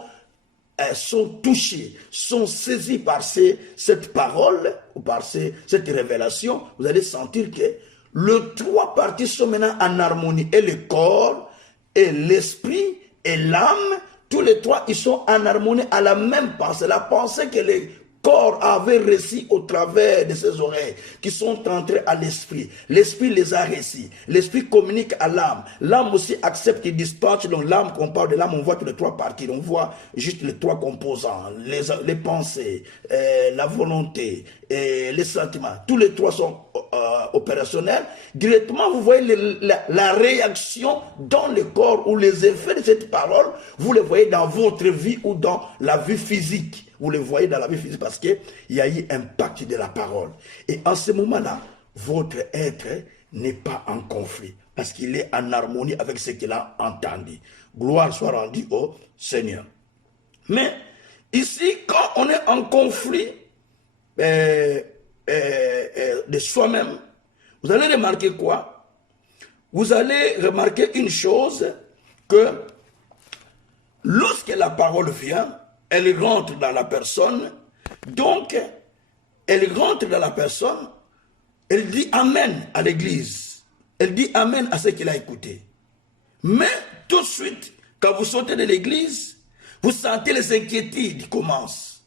touchées, sont saisies par cette parole, ou par cette révélation, vous allez sentir que les 3 parties sont maintenant en harmonie. Et le corps, et l'esprit, et l'âme, tous les 3, ils sont en harmonie à la même pensée. La pensée que les corps avait reçu au travers de ses oreilles, qui sont entrés à l'esprit. L'esprit les a reçus. L'esprit communique à l'âme. L'âme aussi accepte et dispatche. Donc l'âme, quand on parle de l'âme, on voit toutes les 3 parties. On voit juste les 3 composants. Les pensées, la volonté, et les sentiments. Tous les 3 sont opérationnels. Directement, vous voyez la réaction dans le corps ou les effets de cette parole. Vous les voyez dans votre vie ou dans la vie physique. Vous le voyez dans la vie physique parce qu'il y a eu un impact de la parole. Et en ce moment-là, votre être n'est pas en conflit parce qu'il est en harmonie avec ce qu'il a entendu. Gloire soit rendue au Seigneur. Mais ici, quand on est en conflit de soi-même, vous allez remarquer quoi? Vous allez remarquer une chose, que lorsque la parole vient, elle rentre dans la personne, donc elle rentre dans la personne, elle dit Amen à l'église, elle dit Amen à ce qu'il a écouté. Mais tout de suite, quand vous sortez de l'église, vous sentez les inquiétudes qui commencent,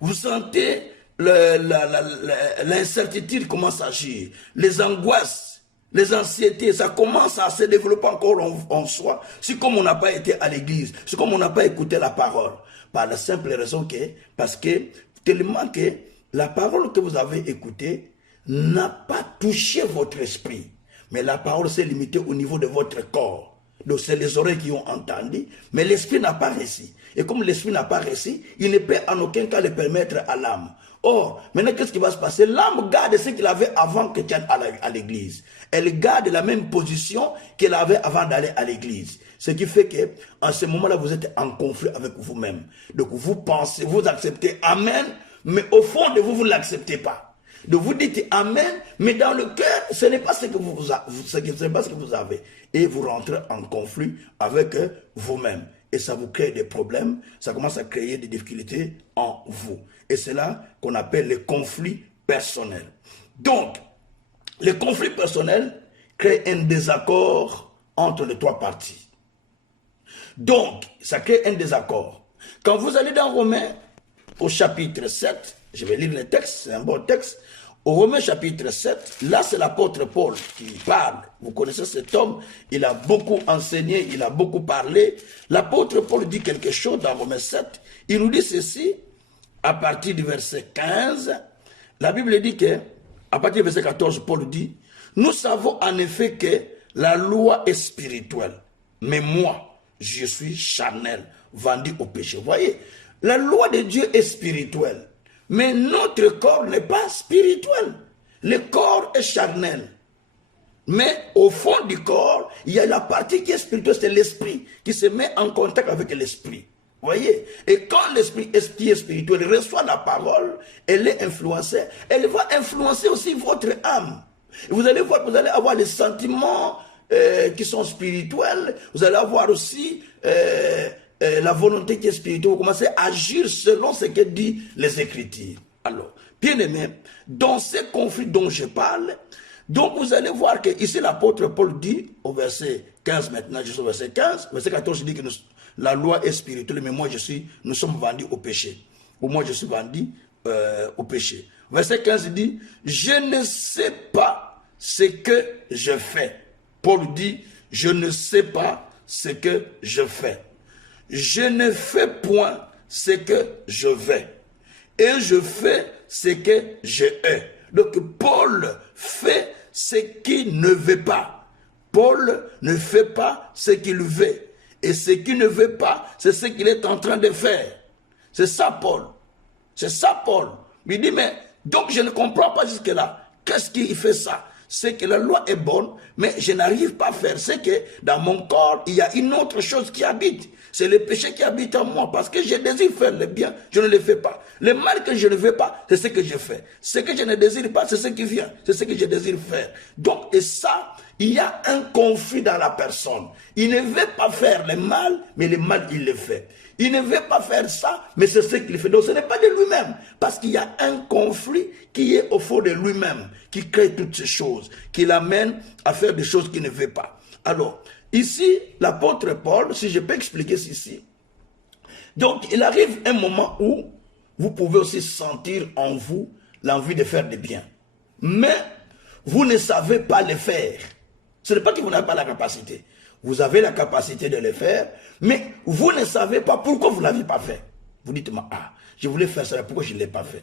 vous sentez l'incertitude commence à agir, les angoisses, les anxiétés, ça commence à se développer encore en soi. C'est comme on n'a pas été à l'église, c'est comme on n'a pas écouté la parole. Par la simple raison que, parce que, tellement que la parole que vous avez écoutée n'a pas touché votre esprit. Mais la parole s'est limitée au niveau de votre corps. Donc c'est les oreilles qui ont entendu, mais l'esprit n'a pas réussi. Et comme l'esprit n'a pas réussi, il ne peut en aucun cas le permettre à l'âme. Or, maintenant, qu'est-ce qui va se passer? L'âme garde ce qu'il avait avant que tienne à l'église. Elle garde la même position qu'elle avait avant d'aller à l'église. Ce qui fait que, en ce moment-là, vous êtes en conflit avec vous-même. Donc, vous pensez, vous acceptez Amen, mais au fond de vous, vous ne l'acceptez pas. Donc, vous dites Amen, mais dans le cœur, ce n'est pas ce que vous avez. Et vous rentrez en conflit avec vous-même. Et ça vous crée des problèmes, ça commence à créer des difficultés en vous. Et c'est là qu'on appelle les conflits personnels. Donc, les conflits personnels créent un désaccord entre les 3 parties. Donc, ça crée un désaccord. Quand vous allez dans Romains, au chapitre 7, je vais lire le texte, c'est un bon texte. Au Romains chapitre 7, là c'est l'apôtre Paul qui parle. Vous connaissez cet homme, il a beaucoup enseigné, il a beaucoup parlé. L'apôtre Paul dit quelque chose dans Romains 7. Il nous dit ceci, à partir du verset 15. La Bible dit que, à partir du verset 14, Paul dit, nous savons en effet que la loi est spirituelle, mais moi, je suis charnel, vendu au péché. Vous voyez, la loi de Dieu est spirituelle. Mais notre corps n'est pas spirituel. Le corps est charnel. Mais au fond du corps, il y a la partie qui est spirituelle, c'est l'esprit, qui se met en contact avec l'esprit. Vous voyez? Et quand l'esprit qui est spirituel reçoit la parole, elle est influencée, elle va influencer aussi votre âme. Et vous allez voir, vous allez avoir les sentiments qui sont spirituels, vous allez avoir aussi la volonté qui est spirituelle, vous commencez à agir selon ce que dit les Écritures. Alors, bien aimé, dans ces conflits dont je parle, donc vous allez voir que ici l'apôtre Paul dit, au verset 15 maintenant, je suis au verset 15, verset 14, il dit que la loi est spirituelle, mais moi nous sommes vendus au péché. Ou moi je suis vendu au péché. Verset 15 dit, je ne sais pas ce que je fais. Paul dit, je ne sais pas ce que je fais. Je ne fais point ce que je vais. Et je fais ce que je hais. Donc Paul fait ce qu'il ne veut pas. Paul ne fait pas ce qu'il veut. Et ce qu'il ne veut pas, c'est ce qu'il est en train de faire. C'est ça Paul. C'est ça Paul. Il dit, mais donc je ne comprends pas jusque-là. Qu'est-ce qui fait ça? C'est que la loi est bonne, mais je n'arrive pas à faire. C'est que dans mon corps, il y a une autre chose qui habite. C'est le péché qui habite en moi. Parce que je désire faire le bien, je ne le fais pas. Le mal que je ne veux pas, c'est ce que je fais. Ce que je ne désire pas, c'est ce qui vient. C'est ce que je désire faire. Donc, et ça, il y a un conflit dans la personne. Il ne veut pas faire le mal, mais le mal, il le fait. Il ne veut pas faire ça, mais c'est ce qu'il fait. Donc ce n'est pas de lui-même. Parce qu'il y a un conflit qui est au fond de lui-même, qui crée toutes ces choses, qui l'amène à faire des choses qu'il ne veut pas. Alors, ici, l'apôtre Paul, si je peux expliquer ceci, donc il arrive un moment où vous pouvez aussi sentir en vous l'envie de faire du bien. Mais vous ne savez pas le faire. Ce n'est pas que vous n'avez pas la capacité. Vous avez la capacité de le faire, mais vous ne savez pas pourquoi vous ne l'avez pas fait. Vous dites, ah, je voulais faire ça, pourquoi je ne l'ai pas fait?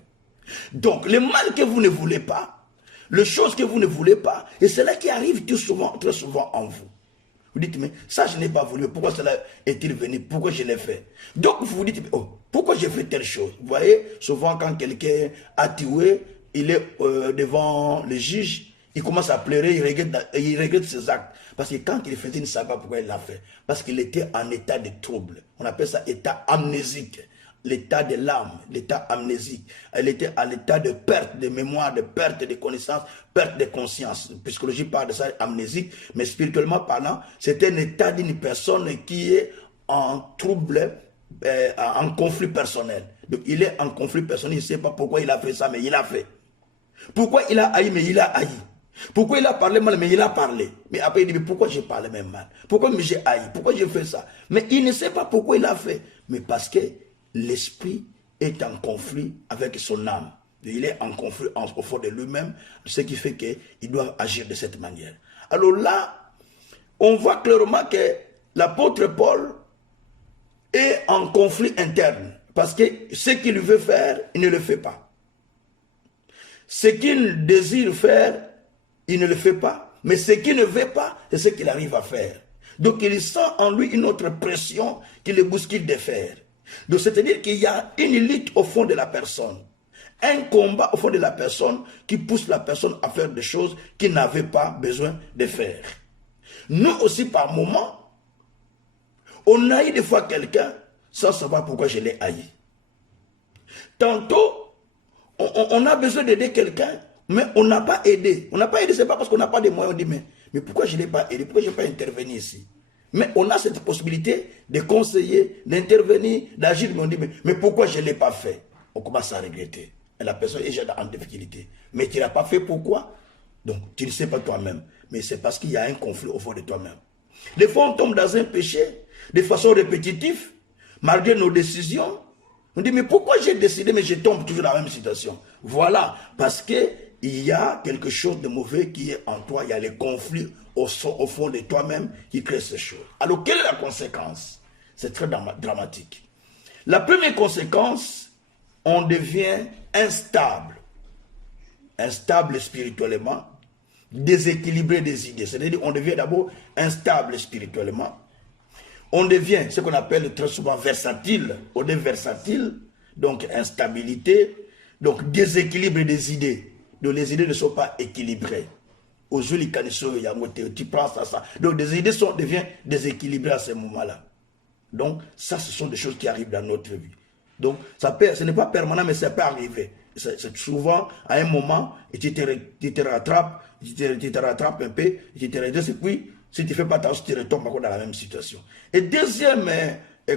Donc, le mal que vous ne voulez pas, les choses que vous ne voulez pas, et c'est là qui arrive très souvent en vous. Vous dites, mais ça, je n'ai pas voulu, pourquoi cela est-il venu, pourquoi je l'ai fait? Donc, vous vous dites, oh, pourquoi j'ai fait telle chose? Vous voyez, souvent quand quelqu'un a tué, il est devant le juge, il commence à pleurer, il regrette ses actes. Parce que quand il faisait, il ne savait pas pourquoi il l'a fait. Parce qu'il était en état de trouble. On appelle ça état amnésique. L'état de l'âme, l'état amnésique. Elle était à l'état de perte de mémoire, de perte de connaissance, perte de conscience. La psychologie parle de ça, amnésique. Mais spirituellement parlant, c'est un état d'une personne qui est en trouble, en conflit personnel. Donc il est en conflit personnel, il ne sait pas pourquoi il a fait ça, mais il a fait. Pourquoi il a haï, mais il a haï. Pourquoi il a parlé mal, mais il a parlé. Mais après il dit, mais pourquoi j'ai parlé même mal? Pourquoi j'ai haï? Pourquoi j'ai fait ça? Mais il ne sait pas pourquoi il a fait. Mais parce que l'esprit est en conflit avec son âme. Il est en conflit au fond de lui-même, ce qui fait qu'il doit agir de cette manière. Alors là, on voit clairement que l'apôtre Paul est en conflit interne. Parce que ce qu'il veut faire, il ne le fait pas. Ce qu'il désire faire, il ne le fait pas. Mais ce qu'il ne veut pas, c'est ce qu'il arrive à faire. Donc il sent en lui une autre pression qui le bouscule de faire. Donc c'est-à-dire qu'il y a une lutte au fond de la personne. Un combat au fond de la personne qui pousse la personne à faire des choses qu'il n'avait pas besoin de faire. Nous aussi par moments, on haït des fois quelqu'un sans savoir pourquoi je l'ai haï. Tantôt, on a besoin d'aider quelqu'un, mais on n'a pas aidé. On n'a pas aidé, ce n'est pas parce qu'on n'a pas de moyens. On dit, mais pourquoi je ne l'ai pas aidé? Pourquoi je n'ai pas intervenu ici? Mais on a cette possibilité de conseiller, d'intervenir, d'agir. Mais on dit, mais pourquoi je ne l'ai pas fait? On commence à regretter. Et la personne est déjà en difficulté. Mais tu ne l'as pas fait, pourquoi? Donc, tu ne sais pas toi-même. Mais c'est parce qu'il y a un conflit au fond de toi-même. Des fois, on tombe dans un péché de façon répétitive, malgré nos décisions. On dit, mais pourquoi j'ai décidé, mais je tombe toujours dans la même situation? Voilà, parce qu'il y a quelque chose de mauvais qui est en toi. Il y a les conflits au fond de toi-même qui créent ces choses. Alors, quelle est la conséquence? C'est très dramatique. La première conséquence, on devient instable. Instable spirituellement, déséquilibré des idées. C'est-à-dire on devient d'abord instable spirituellement. On devient ce qu'on appelle très souvent versatile. On est versatile, donc instabilité, donc déséquilibre des idées. Donc les idées ne sont pas équilibrées. Tu prends ça. Donc des idées deviennent déséquilibrées à ce moment-là. Donc ça, ce sont des choses qui arrivent dans notre vie. Donc ce n'est pas permanent, mais ça peut arriver. C'est souvent à un moment, et tu te rattrapes, tu te rattrapes un peu, tu te redresses, et puis si tu ne fais pas attention, tu retombes encore dans la même situation. Et deuxième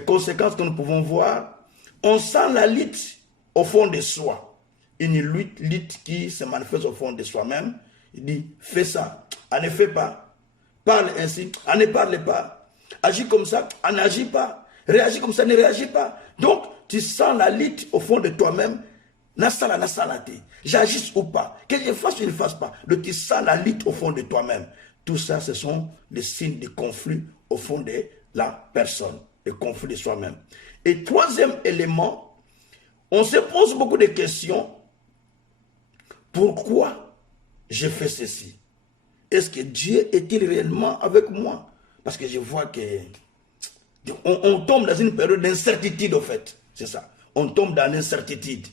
conséquence que nous pouvons voir, on sent la lutte au fond de soi. Une lutte qui se manifeste au fond de soi-même. Il dit, fais ça, on ne fait pas. Parle ainsi, on ne parle pas. Agis comme ça, on n'agit pas. Réagis comme ça, ne réagis pas. Donc, tu sens la lutte au fond de toi-même. j'agisse ou pas, que je fasse ou je ne fasse pas, de tu sens la lutte au fond de toi-même. Tout ça, ce sont des signes de conflit au fond de la personne, le conflit de soi-même. Et troisième élément, on se pose beaucoup de questions. Pourquoi je fais ceci? Est-ce que Dieu est-il réellement avec moi? Parce que je vois que on tombe dans une période d'incertitude, en fait. C'est ça. On tombe dans l'incertitude.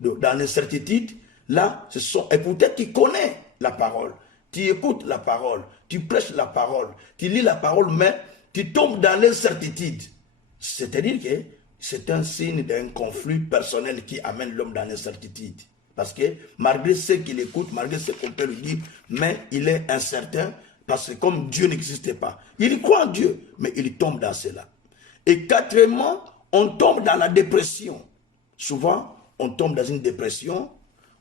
Dans l'incertitude, là, et peut-être tu connais la parole, tu écoutes la parole, tu prêches la parole, tu lis la parole, mais tu tombes dans l'incertitude. C'est-à-dire que c'est un signe d'un conflit personnel qui amène l'homme dans l'incertitude. Parce que malgré ce qu'il écoute, malgré ce qu'on peut lui dire, mais il est incertain, parce que comme Dieu n'existait pas, il croit en Dieu, mais il tombe dans cela. Et quatrièmement, on tombe dans la dépression. Souvent, on tombe dans une dépression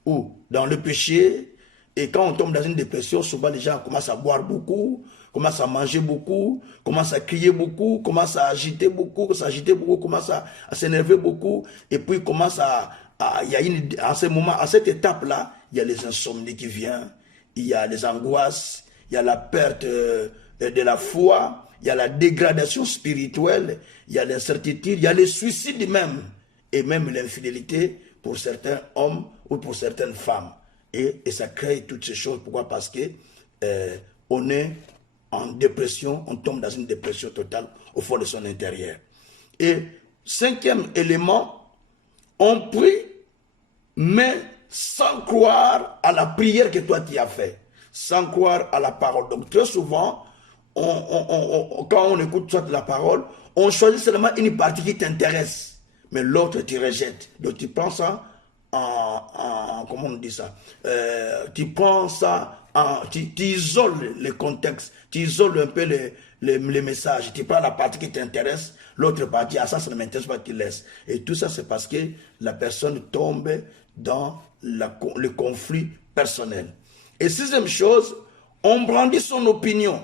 ou dans le péché. Et quand on tombe dans une dépression, souvent les gens commencent à boire beaucoup, commencent à manger beaucoup, commencent à crier beaucoup, commencent à agiter beaucoup, commencent à s'énerver beaucoup. Et puis commencent à ce moment, à cette étape-là, il y a les insomnies qui viennent, il y a les angoisses, il y a la perte de la foi, il y a la dégradation spirituelle, il y a l'incertitude, il y a les suicides même, et même l'infidélité pour certains hommes ou pour certaines femmes. Et ça crée toutes ces choses. Pourquoi? Parce que on est en dépression, on tombe dans une dépression totale au fond de son intérieur. Et cinquième élément, on prie, mais sans croire à la prière que toi tu as faite, sans croire à la parole. Donc très souvent, quand on écoute soit la parole, on choisit seulement une partie qui t'intéresse, mais l'autre tu rejettes. Donc tu prends ça comment on dit ça, tu prends ça, tu isoles le contexte, tu isoles un peu les messages, tu prends la partie qui t'intéresse, l'autre partie, ça ne m'intéresse pas, tu laisses. Et tout ça, c'est parce que la personne tombe dans le conflit personnel. Et sixième chose, on brandit son opinion.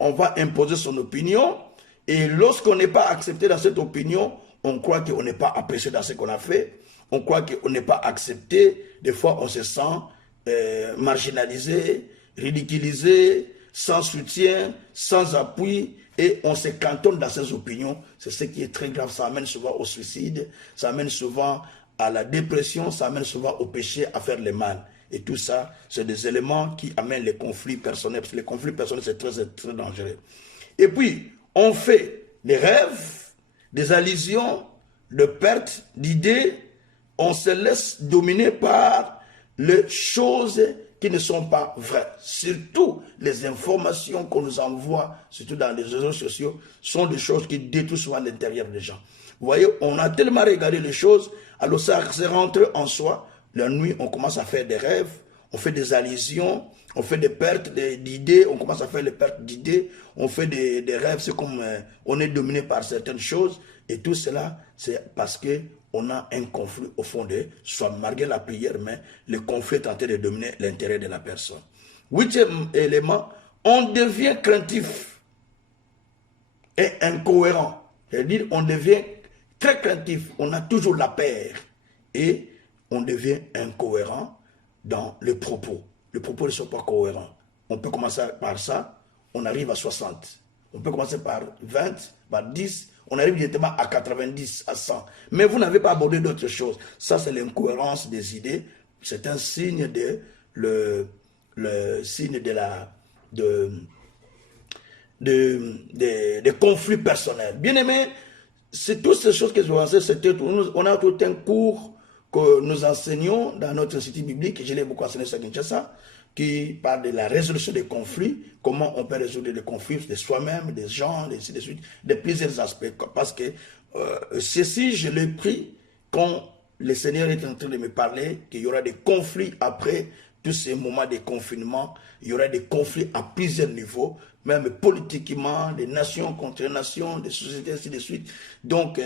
On va imposer son opinion, et lorsqu'on n'est pas accepté dans cette opinion, on croit qu'on n'est pas apprécié dans ce qu'on a fait, on croit qu'on n'est pas accepté, des fois on se sent marginalisé, ridiculisé, sans soutien, sans appui, et on se cantonne dans ses opinions. C'est ce qui est très grave, ça amène souvent au suicide, ça amène souvent à la dépression, ça amène souvent au péché, à faire le mal. Et tout ça, c'est des éléments qui amènent les conflits personnels, parce que les conflits personnels, c'est très, très dangereux. Et puis, on fait des rêves, des allusions, de pertes d'idées, on se laisse dominer par les choses qui ne sont pas vraies. Surtout les informations qu'on nous envoie, surtout dans les réseaux sociaux, sont des choses qui détruisent souvent l'intérieur des gens. Vous voyez, on a tellement regardé les choses, alors ça rentre en soi. La nuit, on commence à faire des rêves, on fait des allusions, on fait des pertes d'idées, on commence à faire des pertes d'idées, on fait des rêves, c'est comme on est dominé par certaines choses. Et tout cela, c'est parce qu'on a un conflit au fond de soi, malgré la prière, mais le conflit est en train de dominer l'intérêt de la personne. Huitième élément, on devient craintif et incohérent. C'est-à-dire, on devient très craintif, on a toujours la peur et on devient incohérent dans les propos. Les propos ne sont pas cohérents. On peut commencer par ça, on arrive à 60. On peut commencer par 20, par 10, on arrive directement à 90, à 100. Mais vous n'avez pas abordé d'autres choses. Ça, c'est l'incohérence des idées. C'est un signe le signe de conflits personnels. Bien aimé, c'est toutes ces choses que je vais dire. On a tout un cours que nous enseignons dans notre institut biblique, je l'ai beaucoup enseigné à Kinshasa, qui parle de la résolution des conflits, comment on peut résoudre les conflits de soi-même, des gens, ainsi de suite, de plusieurs aspects. Parce que ceci, je l'ai pris quand le Seigneur est en train de me parler qu'il y aura des conflits après tous ces moments de confinement, il y aura des conflits à plusieurs niveaux, même politiquement, des nations contre nations, des sociétés, ainsi de suite. Donc,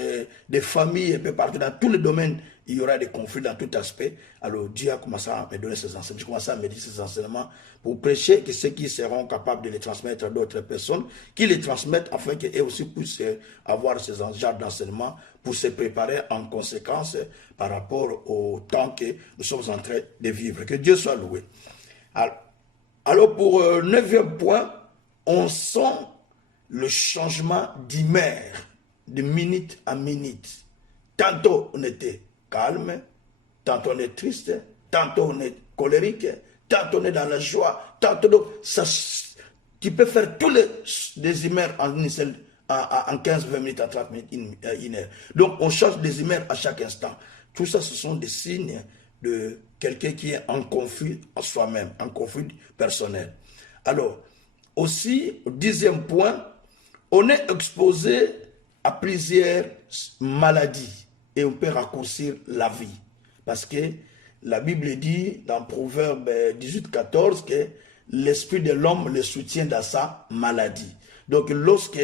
des familles un peu partout, dans tous les domaines, il y aura des conflits dans tout aspect. Alors, Dieu a commencé à me donner ces enseignements. J'ai commencé à me dire ces enseignements pour prêcher que ceux qui seront capables de les transmettre à d'autres personnes, qui les transmettent afin qu'eux aussi puissent avoir ces genres d'enseignements pour se préparer en conséquence par rapport au temps que nous sommes en train de vivre. Que Dieu soit loué. Alors pour 9e point, on sent le changement d'humeur, de minute à minute. Tantôt on était calme, tantôt on est triste, tantôt on est colérique, tantôt on est dans la joie, tantôt ça, tu peux faire tous les humeurs en 15, 20 minutes, en 30 minutes, une heure. Donc on change des humeurs à chaque instant. Tout ça, ce sont des signes de quelqu'un qui est en conflit en soi-même, en conflit personnel. Alors, aussi, au 10e point, on est exposé à plusieurs maladies et on peut raccourcir la vie. Parce que la Bible dit dans Proverbe 18, 14 que l'esprit de l'homme le soutient dans sa maladie. Donc, lorsque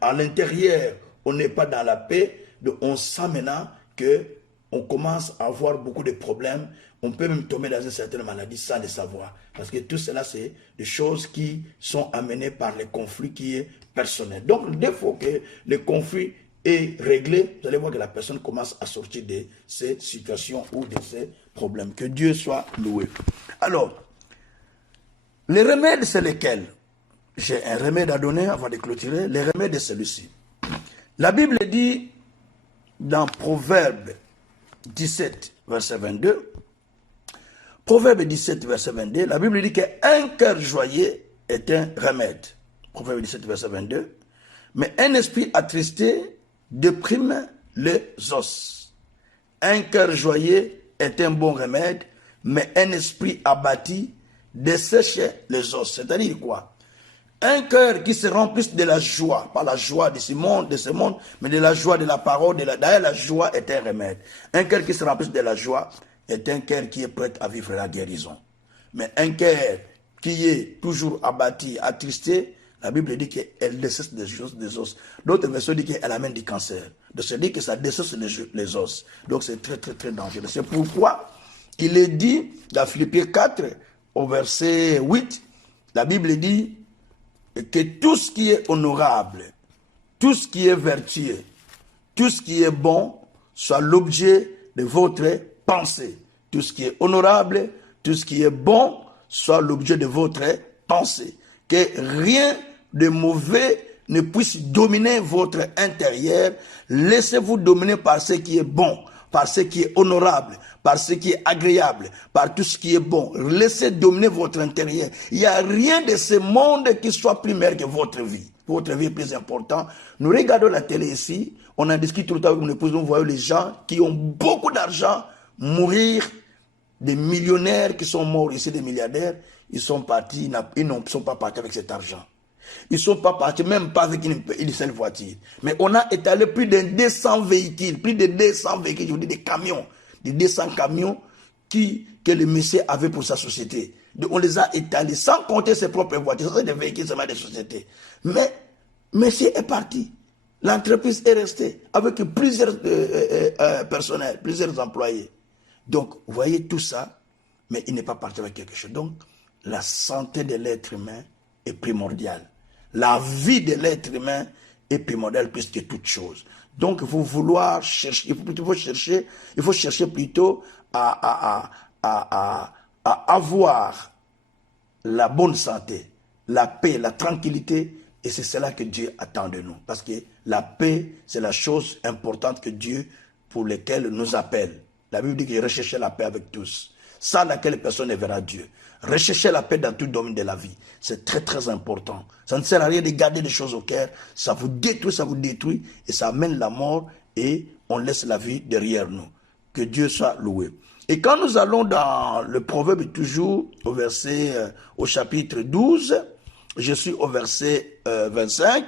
à l'intérieur, on n'est pas dans la paix, on sent maintenant qu'on commence à avoir beaucoup de problèmes. On peut même tomber dans une certaine maladie sans le savoir. Parce que tout cela, c'est des choses qui sont amenées par les conflits qui est personnel. Donc, dès fois que le conflit est réglé, vous allez voir que la personne commence à sortir de ces situations ou de ces problèmes. Que Dieu soit loué. Alors, les remèdes, c'est lesquels? J'ai un remède à donner avant de clôturer. Les remèdes, c'est celui-ci. La Bible dit dans Proverbe 17, verset 22, Proverbe 17, verset 22, la Bible dit qu'un cœur joyeux est un remède. Proverbe 17, verset 22. Mais un esprit attristé déprime les os. Un cœur joyeux est un bon remède, mais un esprit abattu dessèche les os. C'est-à-dire quoi? Un cœur qui se remplit de la joie, pas la joie de ce monde, mais de la joie de la parole. D'ailleurs, la joie est un remède. Un cœur qui se remplit de la joie est un cœur qui est prêt à vivre la guérison. Mais un cœur qui est toujours abattu, attristé, la Bible dit qu'elle dessèche des os. D'autres versions disent qu'elle amène du cancer. Donc, c'est dit que ça dessèche les os. Donc, c'est très, très, très dangereux. C'est pourquoi il est dit dans Philippiens 4, au verset 8, la Bible dit que tout ce qui est honorable, tout ce qui est vertueux, tout ce qui est bon, soit l'objet de votre pensée. Tout ce qui est honorable, tout ce qui est bon, soit l'objet de votre pensée. Que rien de mauvais ne puisse dominer votre intérieur. Laissez-vous dominer par ce qui est bon, par ce qui est honorable, par ce qui est agréable, par tout ce qui est bon. Laissez dominer votre intérieur. Il n'y a rien de ce monde qui soit plus meilleur que votre vie. Votre vie est plus importante. Nous regardons la télé ici, on en discute tout le temps avec mon épouse, nous voyons les gens qui ont beaucoup d'argent mourir, des millionnaires qui sont morts ici, des milliardaires, ils sont partis, ils ne sont pas partis avec cet argent. Ils ne sont pas partis, même pas avec une seule voiture. Mais on a étalé plus de 200 véhicules, je vous dis des camions, des 200 camions que le monsieur avait pour sa société. Donc on les a étalés sans compter ses propres voitures. Ce sont des véhicules seulement des sociétés. Mais monsieur est parti. L'entreprise est restée avec plusieurs personnels, plusieurs employés. Donc, vous voyez tout ça, mais il n'est pas parti avec quelque chose. Donc, la santé de l'être humain est primordiale. La vie de l'être humain est primordiale plus que toute chose. Donc, il faut vouloir chercher, il faut chercher plutôt à avoir la bonne santé, la paix, la tranquillité, et c'est cela que Dieu attend de nous. Parce que la paix, c'est la chose importante que Dieu, pour laquelle nous appelle. La Bible dit que recherchez la paix avec tous, sans laquelle personne ne verra Dieu. Recherchez la paix dans tout domaine de la vie. C'est très très important. Ça ne sert à rien de garder des choses au cœur. Ça vous détruit et ça amène la mort et on laisse la vie derrière nous. Que Dieu soit loué. Et quand nous allons dans le proverbe toujours au chapitre 12, je suis au verset 25,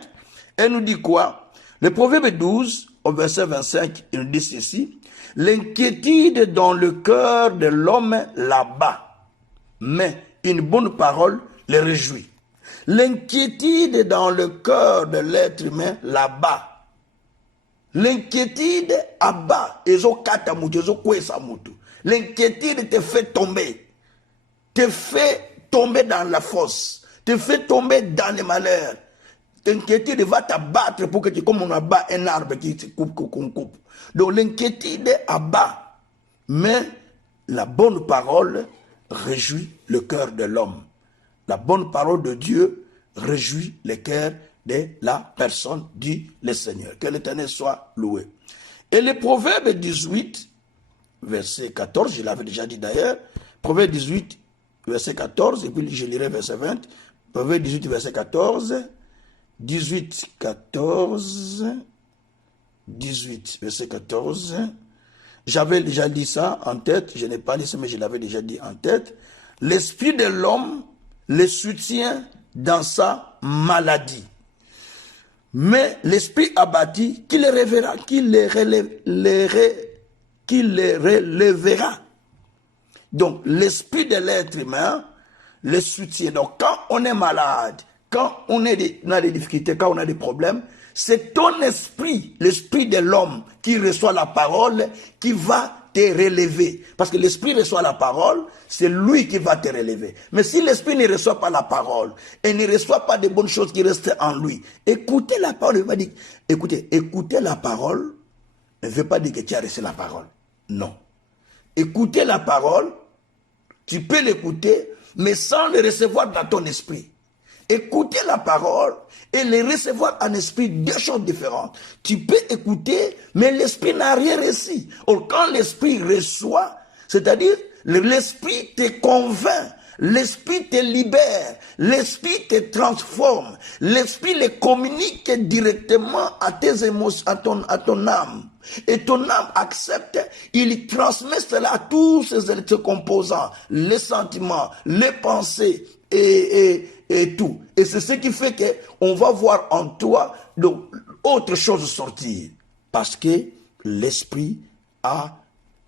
elle nous dit quoi? Le proverbe 12, au verset 25, il nous dit ceci. L'inquiétude dans le cœur de l'homme l'abat, mais qu'une bonne parole les réjouit. L'inquiétude dans le cœur de l'être humain l'abat. L'inquiétude abat. L'inquiétude te fait tomber. Te fait tomber dans la fosse. Te fait tomber dans les malheurs. L'inquiétude va t'abattre pour que tu, comme on abat un arbre qui se coupe. Donc l'inquiétude abat. Mais la bonne parole réjouit le cœur de l'homme. La bonne parole de Dieu réjouit le cœur de la personne, dit le Seigneur. Que l'Éternel soit loué. Et le Proverbe 18, verset 14, je l'avais déjà dit d'ailleurs, Proverbe 18, verset 14, et puis je lirai verset 20, Proverbe 18, verset 14, 18, 14, 18, verset 14, j'avais déjà dit ça en tête, je n'ai pas dit ça, mais je l'avais déjà dit en tête. L'esprit de l'homme le soutient dans sa maladie. Mais l'esprit abattu, qui le relèvera, qui le relèvera. Donc, l'esprit de l'être humain le soutient. Donc, quand on est malade, quand on a des difficultés, quand on a des problèmes, c'est ton esprit, l'esprit de l'homme qui reçoit la parole, qui va te relever. Parce que l'esprit reçoit la parole, c'est lui qui va te relever. Mais si l'esprit ne reçoit pas la parole et ne reçoit pas de bonnes choses qui restent en lui, écoutez la parole. Il va dire, écoutez, écoutez la parole ne veut pas dire que tu as reçu la parole. Non. Écouter la parole, tu peux l'écouter, mais sans le recevoir dans ton esprit. Écouter la parole et le recevoir en esprit, deux choses différentes. Tu peux écouter, mais l'esprit n'a rien reçu. Or, quand l'esprit reçoit, c'est-à-dire l'esprit te convainc, l'esprit te libère, l'esprit te transforme, l'esprit le communique directement à tes émotions, à ton âme. Et ton âme accepte, il transmet cela à tous ses composants, les sentiments, les pensées et tout. Et c'est ce qui fait qu'on va voir en toi autre chose sortir. Parce que l'esprit a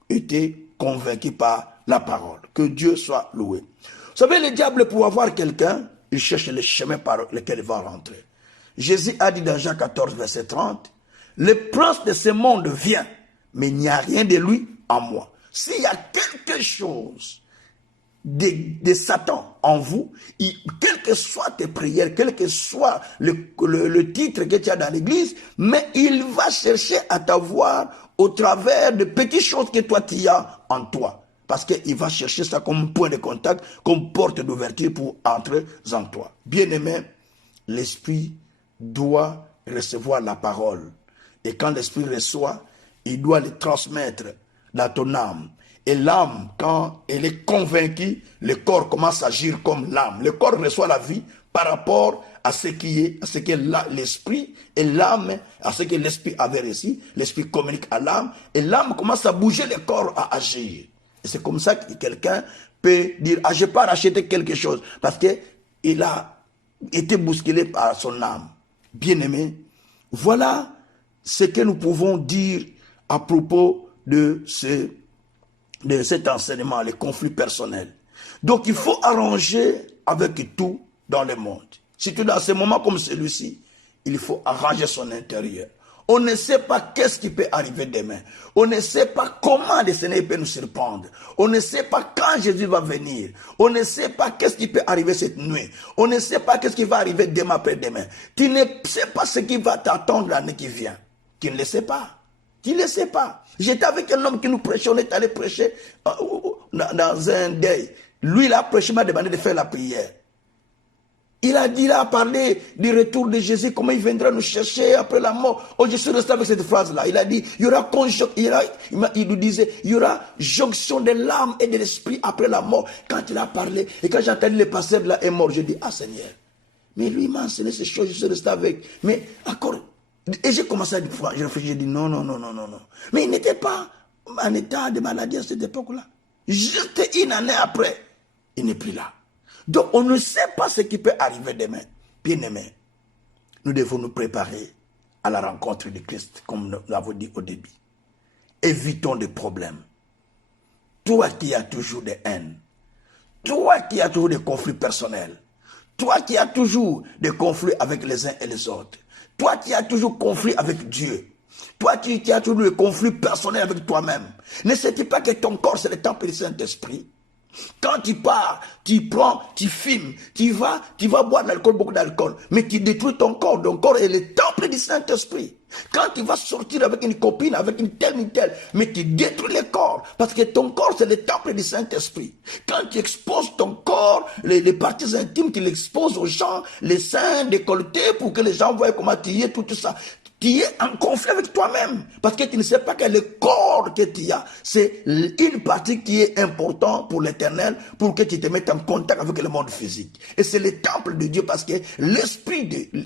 été convaincu par la parole. Que Dieu soit loué. Vous savez, le diable, pour avoir quelqu'un, il cherche le chemin par lequel il va rentrer. Jésus a dit dans Jean 14, verset 30, le prince de ce monde vient, mais il n'y a rien de lui en moi. S'il y a quelque chose de Satan en vous, quelles que soient tes prières, quel que soit le titre que tu as dans l'église, mais il va chercher à t'avoir au travers de petites choses que toi tu as en toi. Parce qu'il va chercher ça comme point de contact, comme porte d'ouverture pour entrer en toi. Bien-aimé, l'esprit doit recevoir la parole. Et quand l'esprit reçoit, il doit le transmettre dans ton âme. Et l'âme, quand elle est convaincue, le corps commence à agir comme l'âme. Le corps reçoit la vie par rapport à ce qui est, à ce que l'esprit et l'âme, à ce que l'esprit avait reçu. L'esprit communique à l'âme et l'âme commence à bouger le corps à agir. Et c'est comme ça que quelqu'un peut dire, ah, je n'ai pas racheté quelque chose parce qu'il a été bousculé par son âme. Bien-aimé, voilà ce que nous pouvons dire à propos de cet enseignement, les conflits personnels. Donc il faut arranger avec tout dans le monde. Surtout dans ces moments comme celui-ci, il faut arranger son intérieur. On ne sait pas qu'est-ce qui peut arriver demain. On ne sait pas comment le Seigneur peut nous surprendre. On ne sait pas quand Jésus va venir. On ne sait pas qu'est-ce qui peut arriver cette nuit. On ne sait pas qu'est-ce qui va arriver demain après-demain. Tu ne sais pas ce qui va t'attendre l'année qui vient. Tu ne le sais pas. Tu ne le sais pas. J'étais avec un homme qui nous prêchait. On est allé prêcher dans un deuil. Lui, il a prêché, m'a demandé de faire la prière. Il a parlé du retour de Jésus, comment il viendra nous chercher après la mort. Oh, je suis resté avec cette phrase-là. Il a dit, il nous disait, il y aura jonction de l'âme et de l'esprit après la mort. Quand il a parlé, et quand j'ai entendu le pasteur là est mort, j'ai dit, ah Seigneur, mais lui m'a enseigné ces choses, je suis resté avec. Mais encore, et j'ai commencé à dire, je réfléchis, j'ai dit, non. Mais il n'était pas en état de maladie à cette époque-là. Juste une année après, il n'est plus là. Donc, on ne sait pas ce qui peut arriver demain. Bien-aimés, nous devons nous préparer à la rencontre de Christ, comme nous l'avons dit au début. Évitons des problèmes. Toi qui as toujours des haines, Toi qui as toujours des conflits personnels, toi qui as toujours des conflits avec les uns et les autres, toi qui as toujours conflit avec Dieu, toi qui as toujours des conflits personnels avec toi-même, ne sais-tu pas que ton corps c'est le temple du Saint-Esprit? Quand tu pars, tu prends, tu fumes, tu vas boire de l'alcool, beaucoup d'alcool, mais tu détruis ton corps. Ton corps est le temple du Saint-Esprit. Quand tu vas sortir avec une copine, avec une telle, mais tu détruis le corps, parce que ton corps c'est le temple du Saint-Esprit. Quand tu exposes ton corps, les parties intimes, tu l'exposes aux gens, les seins décolletés, pour que les gens voient comment tu es, tout ça. Tu es en conflit avec toi-même, parce que tu ne sais pas que le corps que tu as, c'est une partie qui est importante pour l'Éternel, pour que tu te mettes en contact avec le monde physique. Et c'est le temple de Dieu, parce que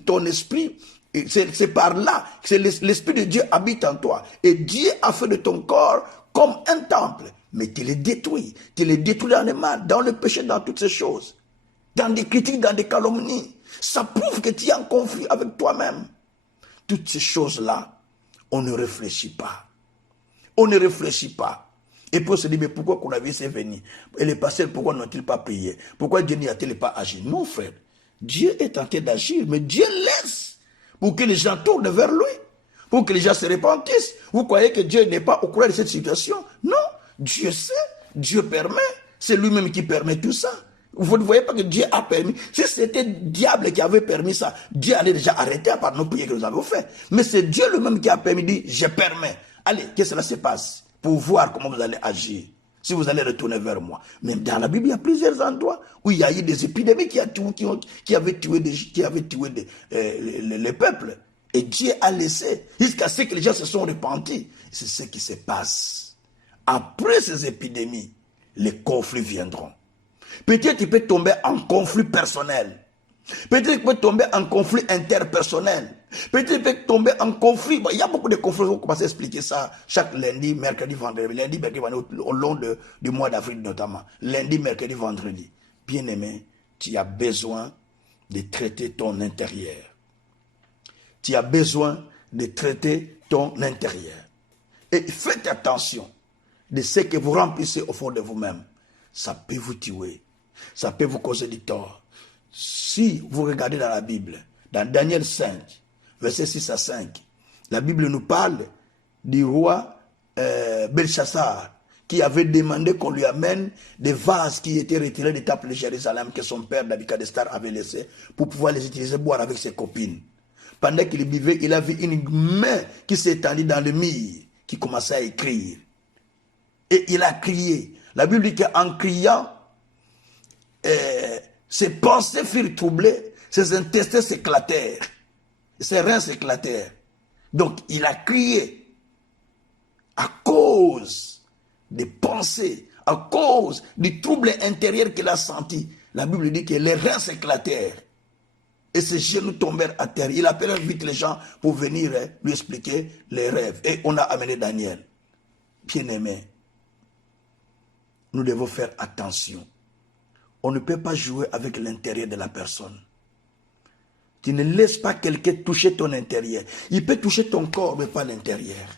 ton esprit, c'est par là, c'est l'esprit de Dieu habite en toi. Et Dieu a fait de ton corps comme un temple, mais tu les détruis. Tu les détruis dans le mal, dans le péché, dans toutes ces choses. Dans des critiques, dans des calomnies. Ça prouve que tu es en conflit avec toi-même. Toutes ces choses-là, on ne réfléchit pas. On ne réfléchit pas. Et puis on se dit, mais pourquoi qu'on avait ces venus? Et les pasteurs, pourquoi n'ont-ils pas prié? Pourquoi Dieu n'y a-t-il pas agi? Non, frère. Dieu est tenté d'agir, mais Dieu laisse pour que les gens tournent vers lui, pour que les gens se repentissent. Vous croyez que Dieu n'est pas au courant de cette situation? Non. Dieu sait, Dieu permet. C'est lui-même qui permet tout ça. Vous ne voyez pas que Dieu a permis. Si c'était le diable qui avait permis ça, Dieu allait déjà arrêter par nos prières que nous avons fait. Mais c'est Dieu lui-même qui a permis, dit, je permets. Allez, que cela se passe pour voir comment vous allez agir. Si vous allez retourner vers moi. Même dans la Bible, il y a plusieurs endroits où il y a eu des épidémies qui avaient tué les peuples. Et Dieu a laissé jusqu'à ce que les gens se sont repentis. C'est ce qui se passe. Après ces épidémies, les conflits viendront. Peut-être tu peux tomber en conflit personnel. Peut-être tu peux tomber en conflit interpersonnel. Peut-être tu peux tomber en conflit. Bon, il y a beaucoup de conflits. On commence à expliquer ça chaque lundi, mercredi, vendredi. Lundi, mercredi, vendredi, au long du mois d'avril notamment. Lundi, mercredi, vendredi. Bien-aimé, tu as besoin de traiter ton intérieur. Tu as besoin de traiter ton intérieur. Et faites attention de ce que vous remplissez au fond de vous-même. Ça peut vous tuer. Ça peut vous causer du tort. Si vous regardez dans la Bible, dans Daniel 5, versets 6 à 5, la Bible nous parle du roi Belshazzar, qui avait demandé qu'on lui amène des vases qui étaient retirés du temple de Jérusalem que son père Nabukadnestar avait laissé pour pouvoir les utiliser boire avec ses copines. Pendant qu'il vivait, il a vu une main qui s'est étendue dans le mur, qui commençait à écrire. Et il a crié. La Bible dit qu'en criant, ses pensées furent troublées, ses intestins s'éclatèrent, ses reins s'éclatèrent. Donc il a crié à cause des pensées, à cause du trouble intérieur qu'il a senti. La Bible dit que les reins s'éclatèrent et ses genoux tombèrent à terre. Il appelait vite les gens pour venir lui expliquer les rêves. Et on a amené Daniel. Bien-aimé, nous devons faire attention. On ne peut pas jouer avec l'intérieur de la personne. Tu ne laisses pas quelqu'un toucher ton intérieur. Il peut toucher ton corps, mais pas l'intérieur.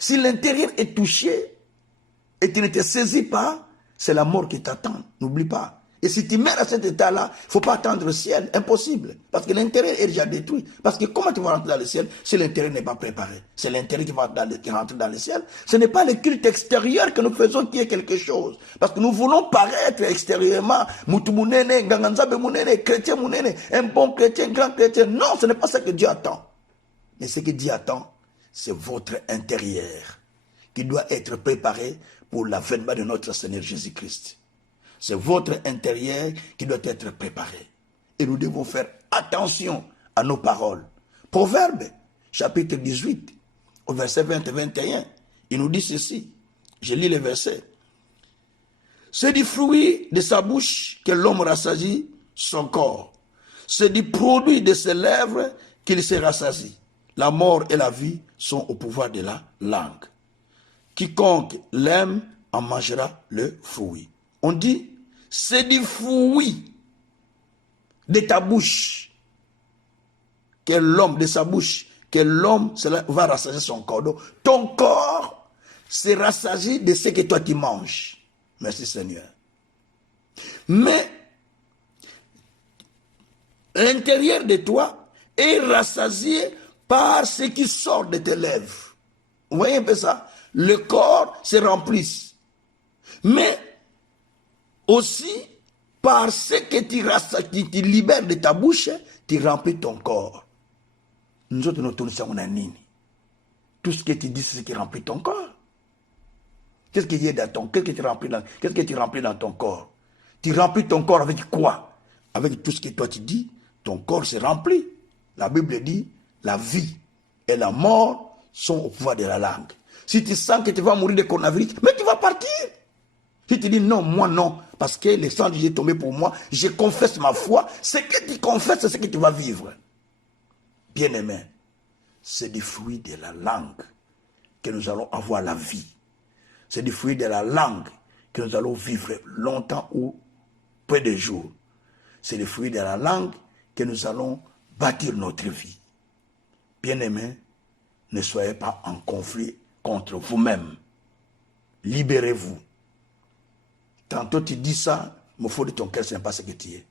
Si l'intérieur est touché et tu ne te saisis pas, c'est la mort qui t'attend. N'oublie pas. Et si tu mets à cet état-là, il ne faut pas attendre le ciel. Impossible. Parce que l'intérieur est déjà détruit. Parce que comment tu vas rentrer dans le ciel si l'intérieur n'est pas préparé? C'est l'intérieur qui va rentrer dans le ciel. Ce n'est pas le culte extérieur que nous faisons qui est quelque chose. Parce que nous voulons paraître extérieurement. Moutou mounene, ganganzabe mounene, chrétien mounene, un bon chrétien, grand chrétien. Non, ce n'est pas ça que Dieu attend. Mais ce que Dieu attend, c'est votre intérieur qui doit être préparé pour l'avènement de notre Seigneur Jésus-Christ. C'est votre intérieur qui doit être préparé. Et nous devons faire attention à nos paroles. Proverbe, chapitre 18, au verset 20 et 21, il nous dit ceci. Je lis les versets. C'est du fruit de sa bouche que l'homme rassasie son corps. C'est du produit de ses lèvres qu'il se rassasie. La mort et la vie sont au pouvoir de la langue. Quiconque l'aime en mangera le fruit. On dit, c'est du fruit de ta bouche que l'homme, de sa bouche, que l'homme va rassasier son corps. Donc, ton corps se rassasie de ce que toi tu manges. Merci Seigneur. Mais l'intérieur de toi est rassasié par ce qui sort de tes lèvres. Vous voyez un peu ça? Le corps se remplit. Mais aussi, par ce que tu libères de ta bouche, tu remplis ton corps. Nous autres, nous tournons à nini. Tout ce que tu dis, c'est ce qui remplit ton corps. Qu'est-ce qu'il y a dans ton, qu'est-ce que tu remplis dans ton corps? Tu remplis ton corps avec quoi? Avec tout ce que toi tu dis, ton corps se remplit. La Bible dit, la vie et la mort sont au pouvoir de la langue. Si tu sens que tu vas mourir de coronavirus, mais tu vas partir. Si tu dis non, moi non, parce que le sang de Jésus est tombé pour moi, je confesse ma foi, ce que tu confesses, c'est ce que tu vas vivre. Bien-aimé, c'est du fruit de la langue que nous allons avoir la vie. C'est du fruit de la langue que nous allons vivre longtemps ou peu de jours. C'est du fruit de la langue que nous allons bâtir notre vie. Bien-aimés, ne soyez pas en conflit contre vous-même. Libérez-vous. Tantôt tu dis ça, mais au fond de ton cœur, ce n'est pas ce que tu es.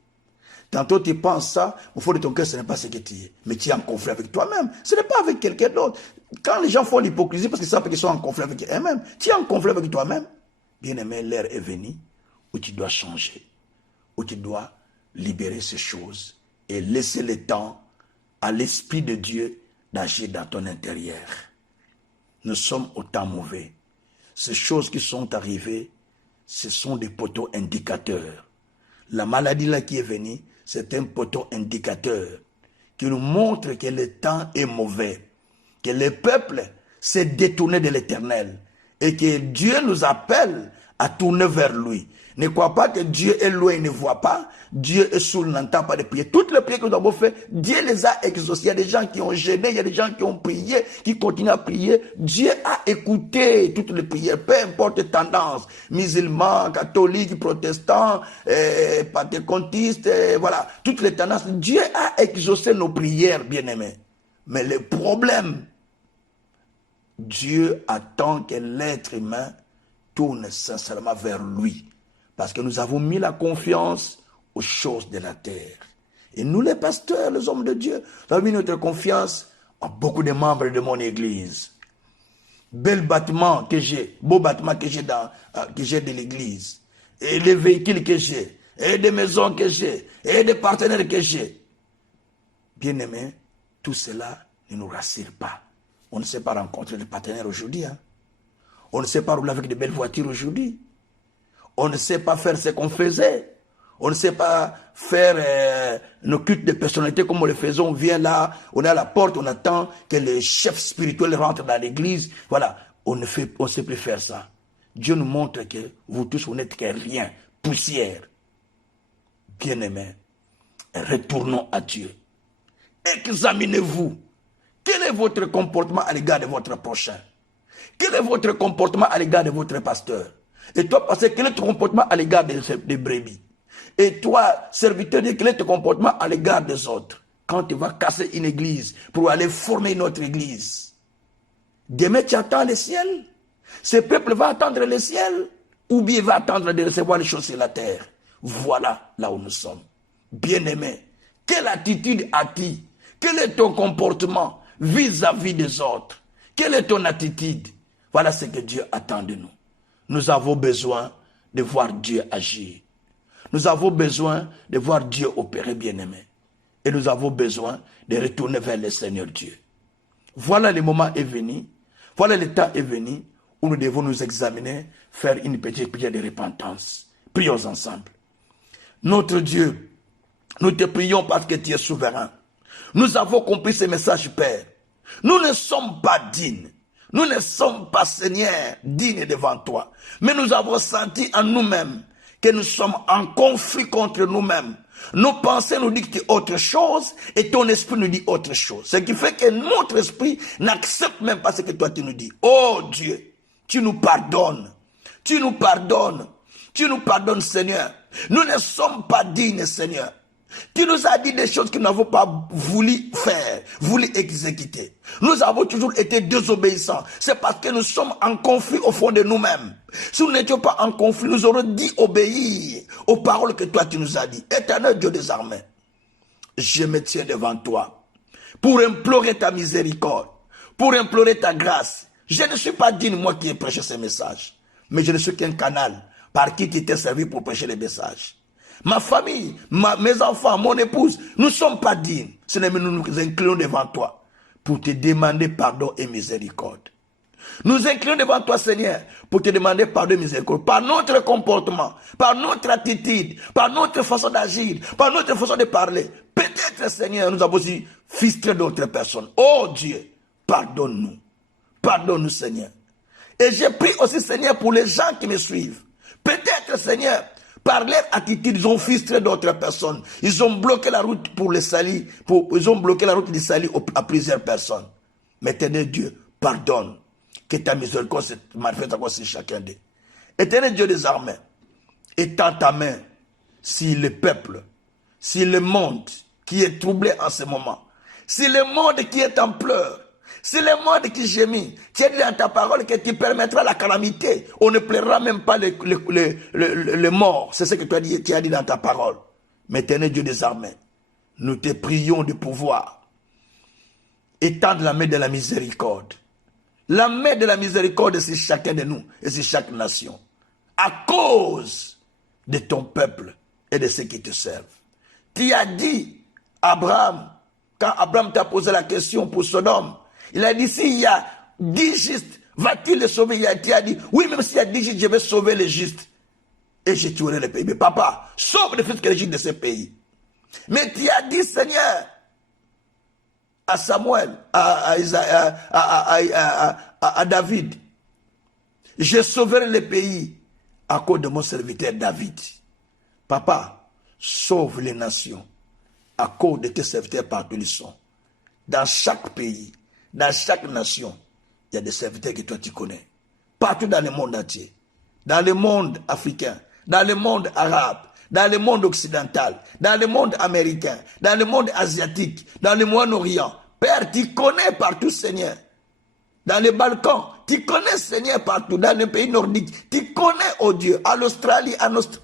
Tantôt tu penses ça, au fond de ton cœur, ce n'est pas ce que tu es. Mais tu es en conflit avec toi-même. Ce n'est pas avec quelqu'un d'autre. Quand les gens font l'hypocrisie, parce qu'ils savent qu'ils sont en conflit avec eux-mêmes, tu es en conflit avec toi-même. Bien-aimé, l'heure est venue où tu dois changer, où tu dois libérer ces choses et laisser le temps à l'Esprit de Dieu d'agir dans ton intérieur. Nous sommes au temps mauvais. Ces choses qui sont arrivées, ce sont des poteaux indicateurs. La maladie là qui est venue, c'est un poteau indicateur qui nous montre que le temps est mauvais, que le peuple s'est détourné de l'Éternel et que Dieu nous appelle à tourner vers lui. Ne crois pas que Dieu est loin, il ne voit pas. Dieu est sourd, il n'entend pas de prières. Toutes les prières que nous avons faites, Dieu les a exaucées. Il y a des gens qui ont gêné, il y a des gens qui ont prié, qui continuent à prier. Dieu a écouté toutes les prières, peu importe les tendances. Musulmans, catholiques, protestants, pentecôtistes, voilà. Toutes les tendances. Dieu a exaucé nos prières, bien-aimés. Mais le problème, Dieu attend que l'être humain tourne sincèrement vers lui. Parce que nous avons mis la confiance aux choses de la terre. Et nous, les pasteurs, les hommes de Dieu, nous avons mis notre confiance à beaucoup de membres de mon église. Beau bâtiment que j'ai de l'église. Et les véhicules que j'ai. Et des maisons que j'ai. Et des partenaires que j'ai. Bien-aimés, tout cela ne nous rassure pas. On ne sait pas rencontrer des partenaires aujourd'hui. Hein? On ne sait pas rouler avec de belles voitures aujourd'hui. On ne sait pas faire ce qu'on faisait. On ne sait pas faire nos cultes de personnalité comme on le faisait. On vient là, on est à la porte, on attend que le chef spirituel rentre dans l'église. Voilà, on ne sait plus faire ça. Dieu nous montre que vous tous, vous n'êtes que rien, poussière. Bien-aimés, retournons à Dieu. Examinez-vous. Quel est votre comportement à l'égard de votre prochain? Quel est votre comportement à l'égard de votre pasteur? Et toi, pasteur, quel est ton comportement à l'égard des brebis? Et toi, serviteur, quel est ton comportement à l'égard des autres? Quand tu vas casser une église pour aller former une autre église, demain tu attends le ciel? Ce peuple va attendre le ciel? Ou bien va attendre de recevoir les choses sur la terre? Voilà là où nous sommes. Bien-aimés, quelle attitude as-tu? Quel est ton comportement vis-à-vis des autres? Quelle est ton attitude? Voilà ce que Dieu attend de nous. Nous avons besoin de voir Dieu agir. Nous avons besoin de voir Dieu opérer, bien-aimé. Et nous avons besoin de retourner vers le Seigneur Dieu. Voilà le moment est venu. Voilà le temps est venu où nous devons nous examiner, faire une petite prière de repentance. Prions ensemble. Notre Dieu, nous te prions parce que tu es souverain. Nous avons compris ce message, Père. Nous ne sommes pas dignes. Nous ne sommes pas, Seigneur, dignes devant toi. Mais nous avons senti en nous-mêmes que nous sommes en conflit contre nous-mêmes. Nos pensées nous dictent autre chose et ton esprit nous dit autre chose. Ce qui fait que notre esprit n'accepte même pas ce que toi tu nous dis. Oh Dieu, tu nous pardonnes. Tu nous pardonnes. Tu nous pardonnes, Seigneur. Nous ne sommes pas dignes, Seigneur. Tu nous as dit des choses que nous n'avons pas voulu faire, voulu exécuter. Nous avons toujours été désobéissants. C'est parce que nous sommes en conflit au fond de nous-mêmes. Si nous n'étions pas en conflit, nous aurions dit obéir aux paroles que toi tu nous as dit. Éternel Dieu des armées, je me tiens devant toi pour implorer ta miséricorde, pour implorer ta grâce. Je ne suis pas digne, moi qui ai prêché ces messages, mais je ne suis qu'un canal par qui tu t'es servi pour prêcher les messages. Ma famille, mes enfants, mon épouse, nous ne sommes pas dignes. Ce n'est que nous nous inclinons devant toi pour te demander pardon et miséricorde. Nous nous inclinons devant toi, Seigneur, pour te demander pardon et miséricorde. Par notre comportement, par notre attitude, par notre façon d'agir, par notre façon de parler. Peut-être, Seigneur, nous avons aussi frustré d'autres personnes. Oh Dieu, pardonne-nous. Pardonne-nous, Seigneur. Et j'ai pris aussi, Seigneur, pour les gens qui me suivent. Peut-être, Seigneur, par leur attitude, ils ont frustré d'autres personnes. Ils ont bloqué la route pour les salis. Ils ont bloqué la route du salut à plusieurs personnes. Mais éternel Dieu, pardonne. Que ta miséricorde se manifeste encore sur chacun d'eux. Éternel Dieu des armées, étends ta main sur le peuple, sur le monde qui est troublé en ce moment, sur le monde qui est en pleurs, sur le monde qui gémit. Tu as dit dans ta parole que tu permettras la calamité. On ne pleurera même pas les morts. C'est ce que tu as dit dans ta parole. Mais éternel Dieu des armées, nous te prions de pouvoir étendre la main de la miséricorde. La main de la miséricorde sur chacun de nous et sur chaque nation. À cause de ton peuple et de ceux qui te servent. Tu as dit, Abraham, quand Abraham t'a posé la question pour Sodome, il a dit, s'il y a 10 justes, va-t-il les sauver? Tu as dit, oui, même s'il y a 10 justes, je vais sauver les justes. Et je tuerai le pays. Mais papa, sauve les fils et les justes de ce pays. Mais tu as dit, Seigneur, à Samuel, à David, je sauverai le pays à cause de mon serviteur David. Papa, sauve les nations à cause de tes serviteurs partout ils sont. Dans chaque pays, dans chaque nation, il y a des serviteurs que toi tu connais. Partout dans le monde entier. Dans le monde africain, dans le monde arabe, dans le monde occidental, dans le monde américain, dans le monde asiatique, dans le Moyen-Orient. Père, tu connais partout, Seigneur. Dans les Balkans, tu connais, Seigneur, partout. Dans les pays nordiques, tu connais, oh Dieu, à l'Australie,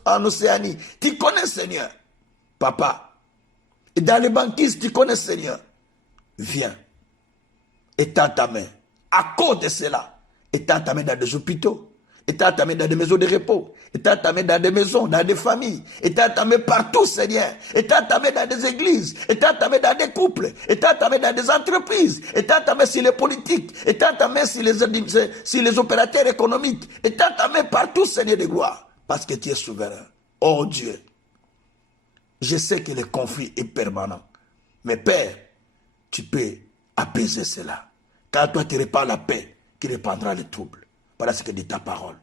en Océanie. Tu connais, Seigneur. Papa. Et dans les banquises, tu connais, Seigneur. Viens. Étends ta main. À cause de cela, étends ta main dans des hôpitaux. Étends ta main dans des maisons de repos. Étends ta main dans des maisons, dans des familles. Étends ta main partout, Seigneur. Étends ta main dans des églises. Étends ta main dans des couples. Étends ta main dans des entreprises. Étends ta main sur les politiques. Étends ta main sur les opérateurs économiques. Étends ta main partout, Seigneur de gloire. Parce que tu es souverain. Oh Dieu. Je sais que le conflit est permanent. Mais Père, tu peux apaiser cela. Quand toi tu répands la paix, qui répandra le trouble. Voilà ce que dit ta parole.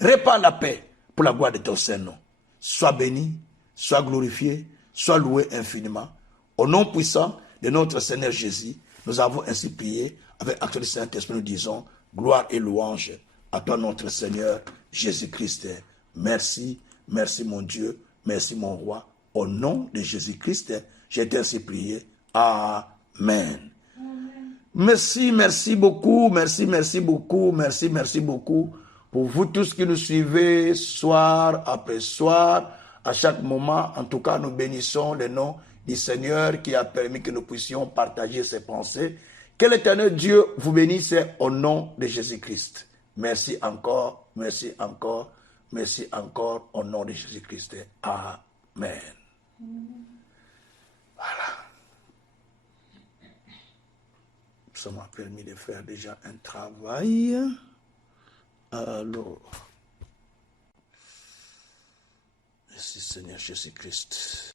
Répands la paix pour la gloire de ton Saint-Nom. Sois béni, sois glorifié, sois loué infiniment. Au nom puissant de notre Seigneur Jésus, nous avons ainsi prié. Avec l'action du Saint-Esprit, nous disons gloire et louange à toi notre Seigneur Jésus-Christ. Merci, merci mon Dieu, merci mon roi. Au nom de Jésus-Christ, j'ai ainsi prié. Amen. Merci, merci beaucoup, merci beaucoup, merci beaucoup pour vous tous qui nous suivez soir après soir, à chaque moment. En tout cas, nous bénissons le nom du Seigneur qui a permis que nous puissions partager ses pensées. Que l'Éternel Dieu vous bénisse au nom de Jésus-Christ. Merci encore, merci encore, merci encore au nom de Jésus-Christ. Amen. Voilà. Ça m'a permis de faire déjà un travail. Alors, merci Seigneur Jésus-Christ.